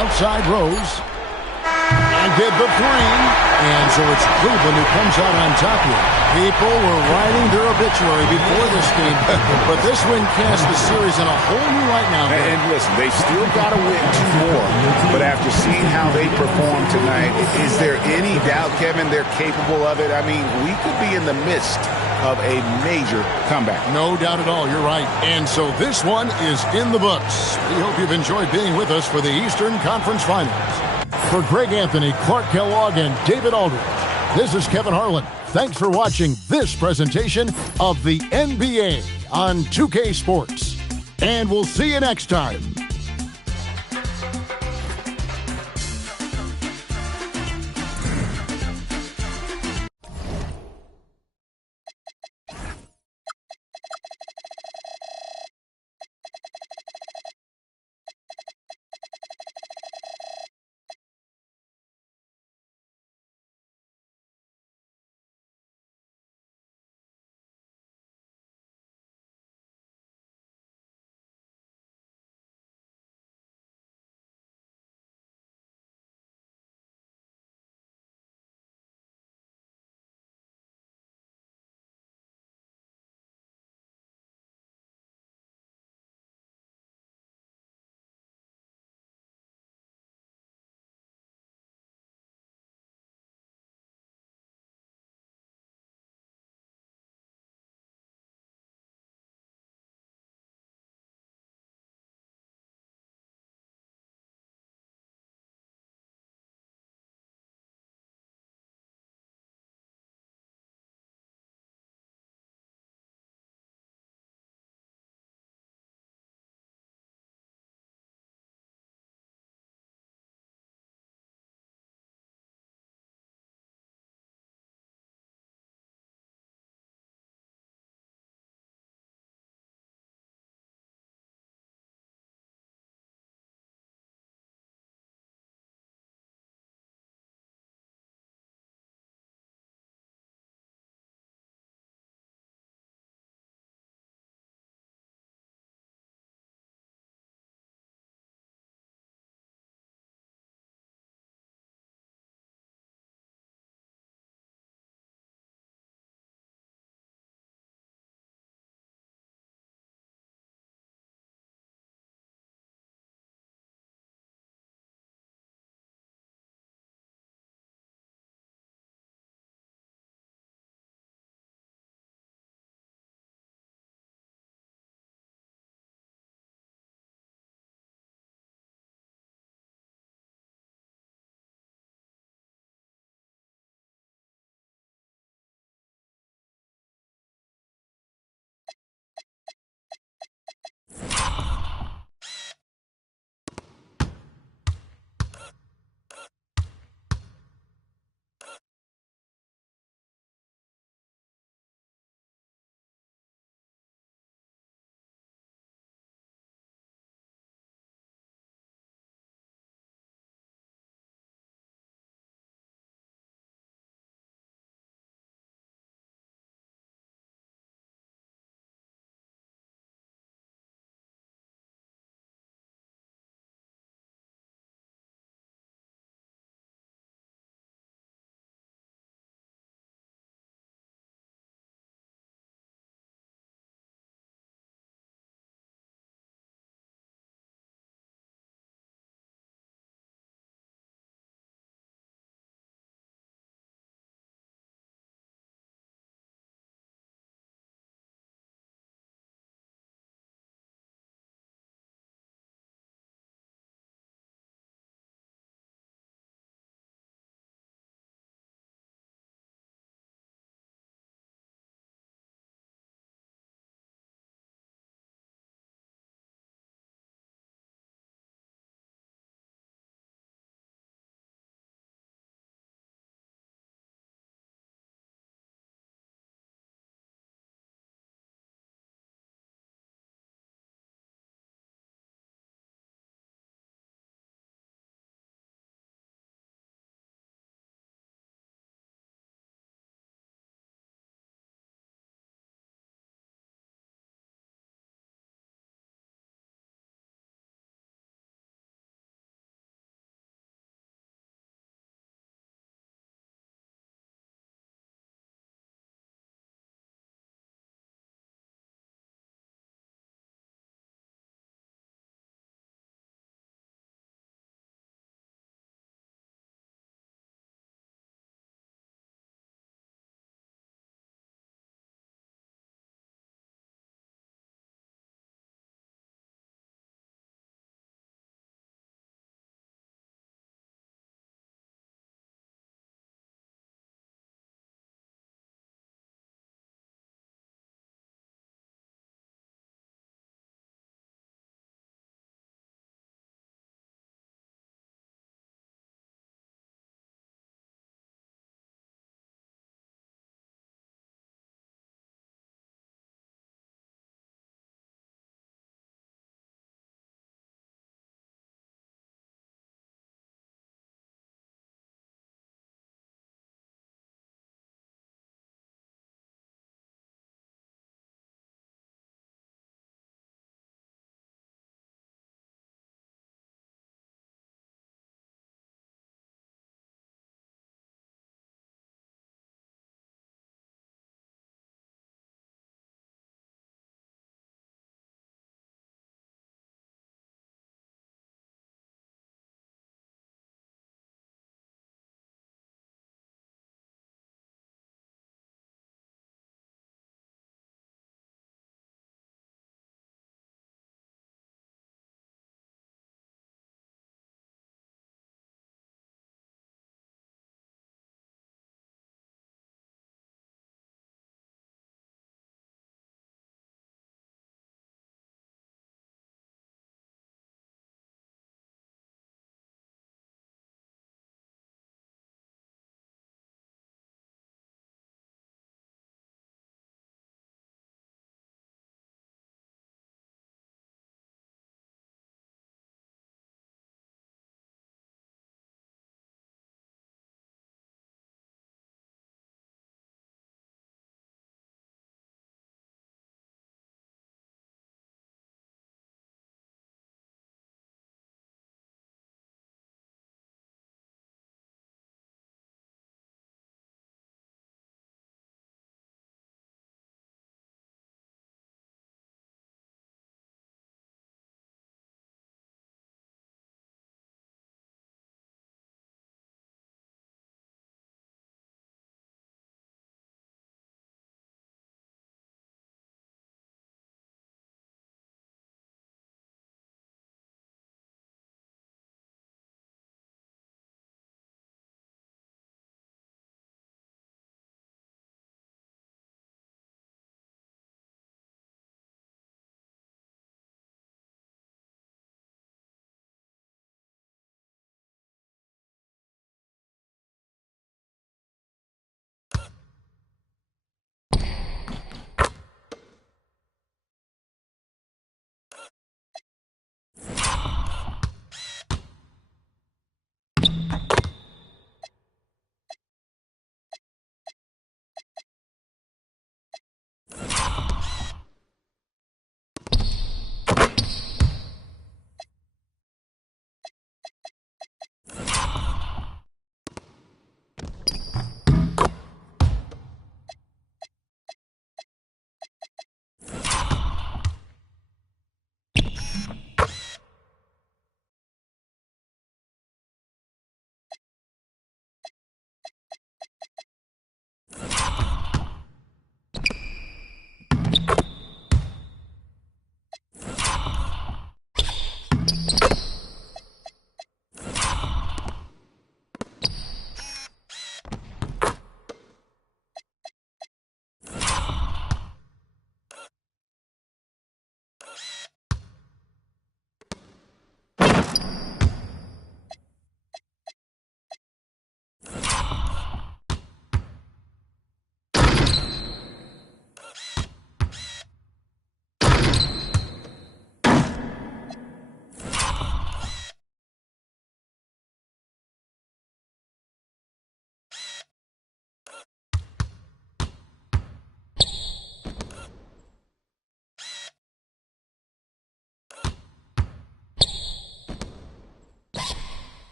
Outside Rose. And did the three. And so it's Cleveland who comes out on top here. People were writing their obituary before this game. But this win casts the series in a whole new light now. And listen, they've still got to win 2 more. But after seeing how they performed tonight, is there any doubt, Kevin, they're capable of it? I mean, we could be in the midst of a major comeback. No doubt at all. You're right. And so this one is in the books. We hope you've enjoyed being with us for the Eastern Conference Finals. For Greg Anthony, Clark Kellogg, and David Aldridge, this is Kevin Harlan. Thanks for watching this presentation of the NBA on 2K Sports. And we'll see you next time.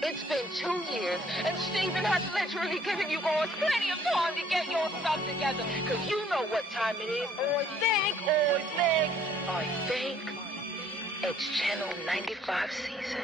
It's been 2 years, and Steven has literally given you boys plenty of time to get your stuff together, because you know what time it is. I think it's Channel 95 season.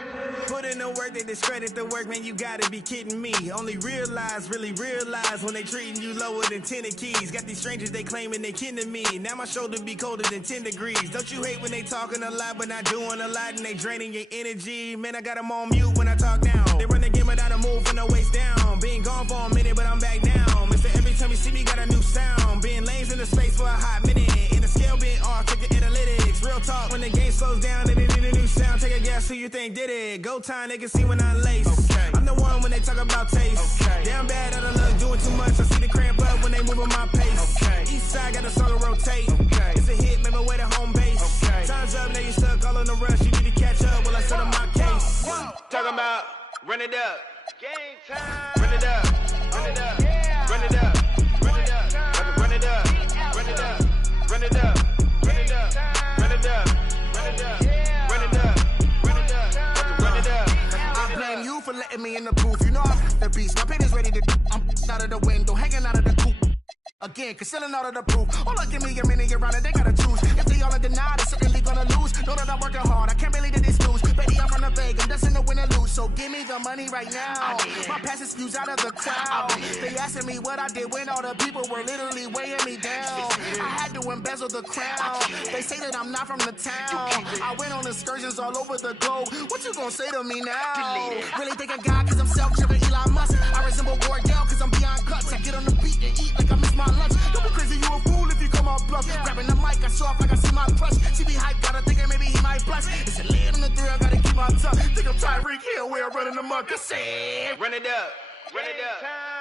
Put in the work, they discredit the work, man, you gotta be kidding me. Only really realize when they treating you lower than 10 keys. Got these strangers, they claiming they kin to me. Now my shoulder be colder than 10 degrees. Don't you hate when they talking a lot, but not doing a lot, and they draining your energy? Man, I got them on mute when I talk down. They run the game without a move from the waist down. Been gone for a minute, but I'm back now. Mister, every time you see me, got a new sound. Being lanes in the space for a hot minute. And the scale being off, check the analytics. Real talk, when the game slows down and they need a new sound, take a guess who you think did it. Go time, they can see when I lace. Okay. I'm the one when they talk about taste. Okay. Damn bad out of luck, doing too much. I see the cramp up when they moving my pace. Okay. East side got a song to rotate. Okay. It's a hit, maybe way to home base. Okay. Time's up, now you stuck all in the rush. You need to catch up while I set up my case. Talking about run it up. Game time. Run it up. Run it up. Yeah. Run it up. Run it up. Run it up. Run it up. Run it up. Run it up. Run it up. Run it up. Run it up. Run it up. Run it up. I blame you for letting me in the booth. You know I'm the beast. My pen is ready to. I'm out of the window, hanging out of the coop. Again, concealing all of the proof. Hold on, give me a minute, you're on it, they gotta choose. If they all are denied, they're certainly gonna lose. Know that I'm working hard, I can't believe that this news. Baby, I'm from the Vegas, I'm destined to win or lose. So give me the money right now. My past is views out of the crowd. They asking me what I did when all the people were literally weighing me down. I had to embezzle the crown. They say that I'm not from the town. I went on excursions all over the globe. What you gonna say to me now? Really think I got cause I'm self-driven Elon Musk. I resemble Wardell cause I'm beyond guts. I get on the beat and eat like I miss my lunch. Don't be crazy, you a fool if you come out bluff. Grabbing the mic, I show off like I see my crush. See me hype, gotta think maybe he might blush. It's a lead on the three, I gotta keep my tongue. Think I'm Tyreek Hill, we're running amok. I said, run it up. Run it up.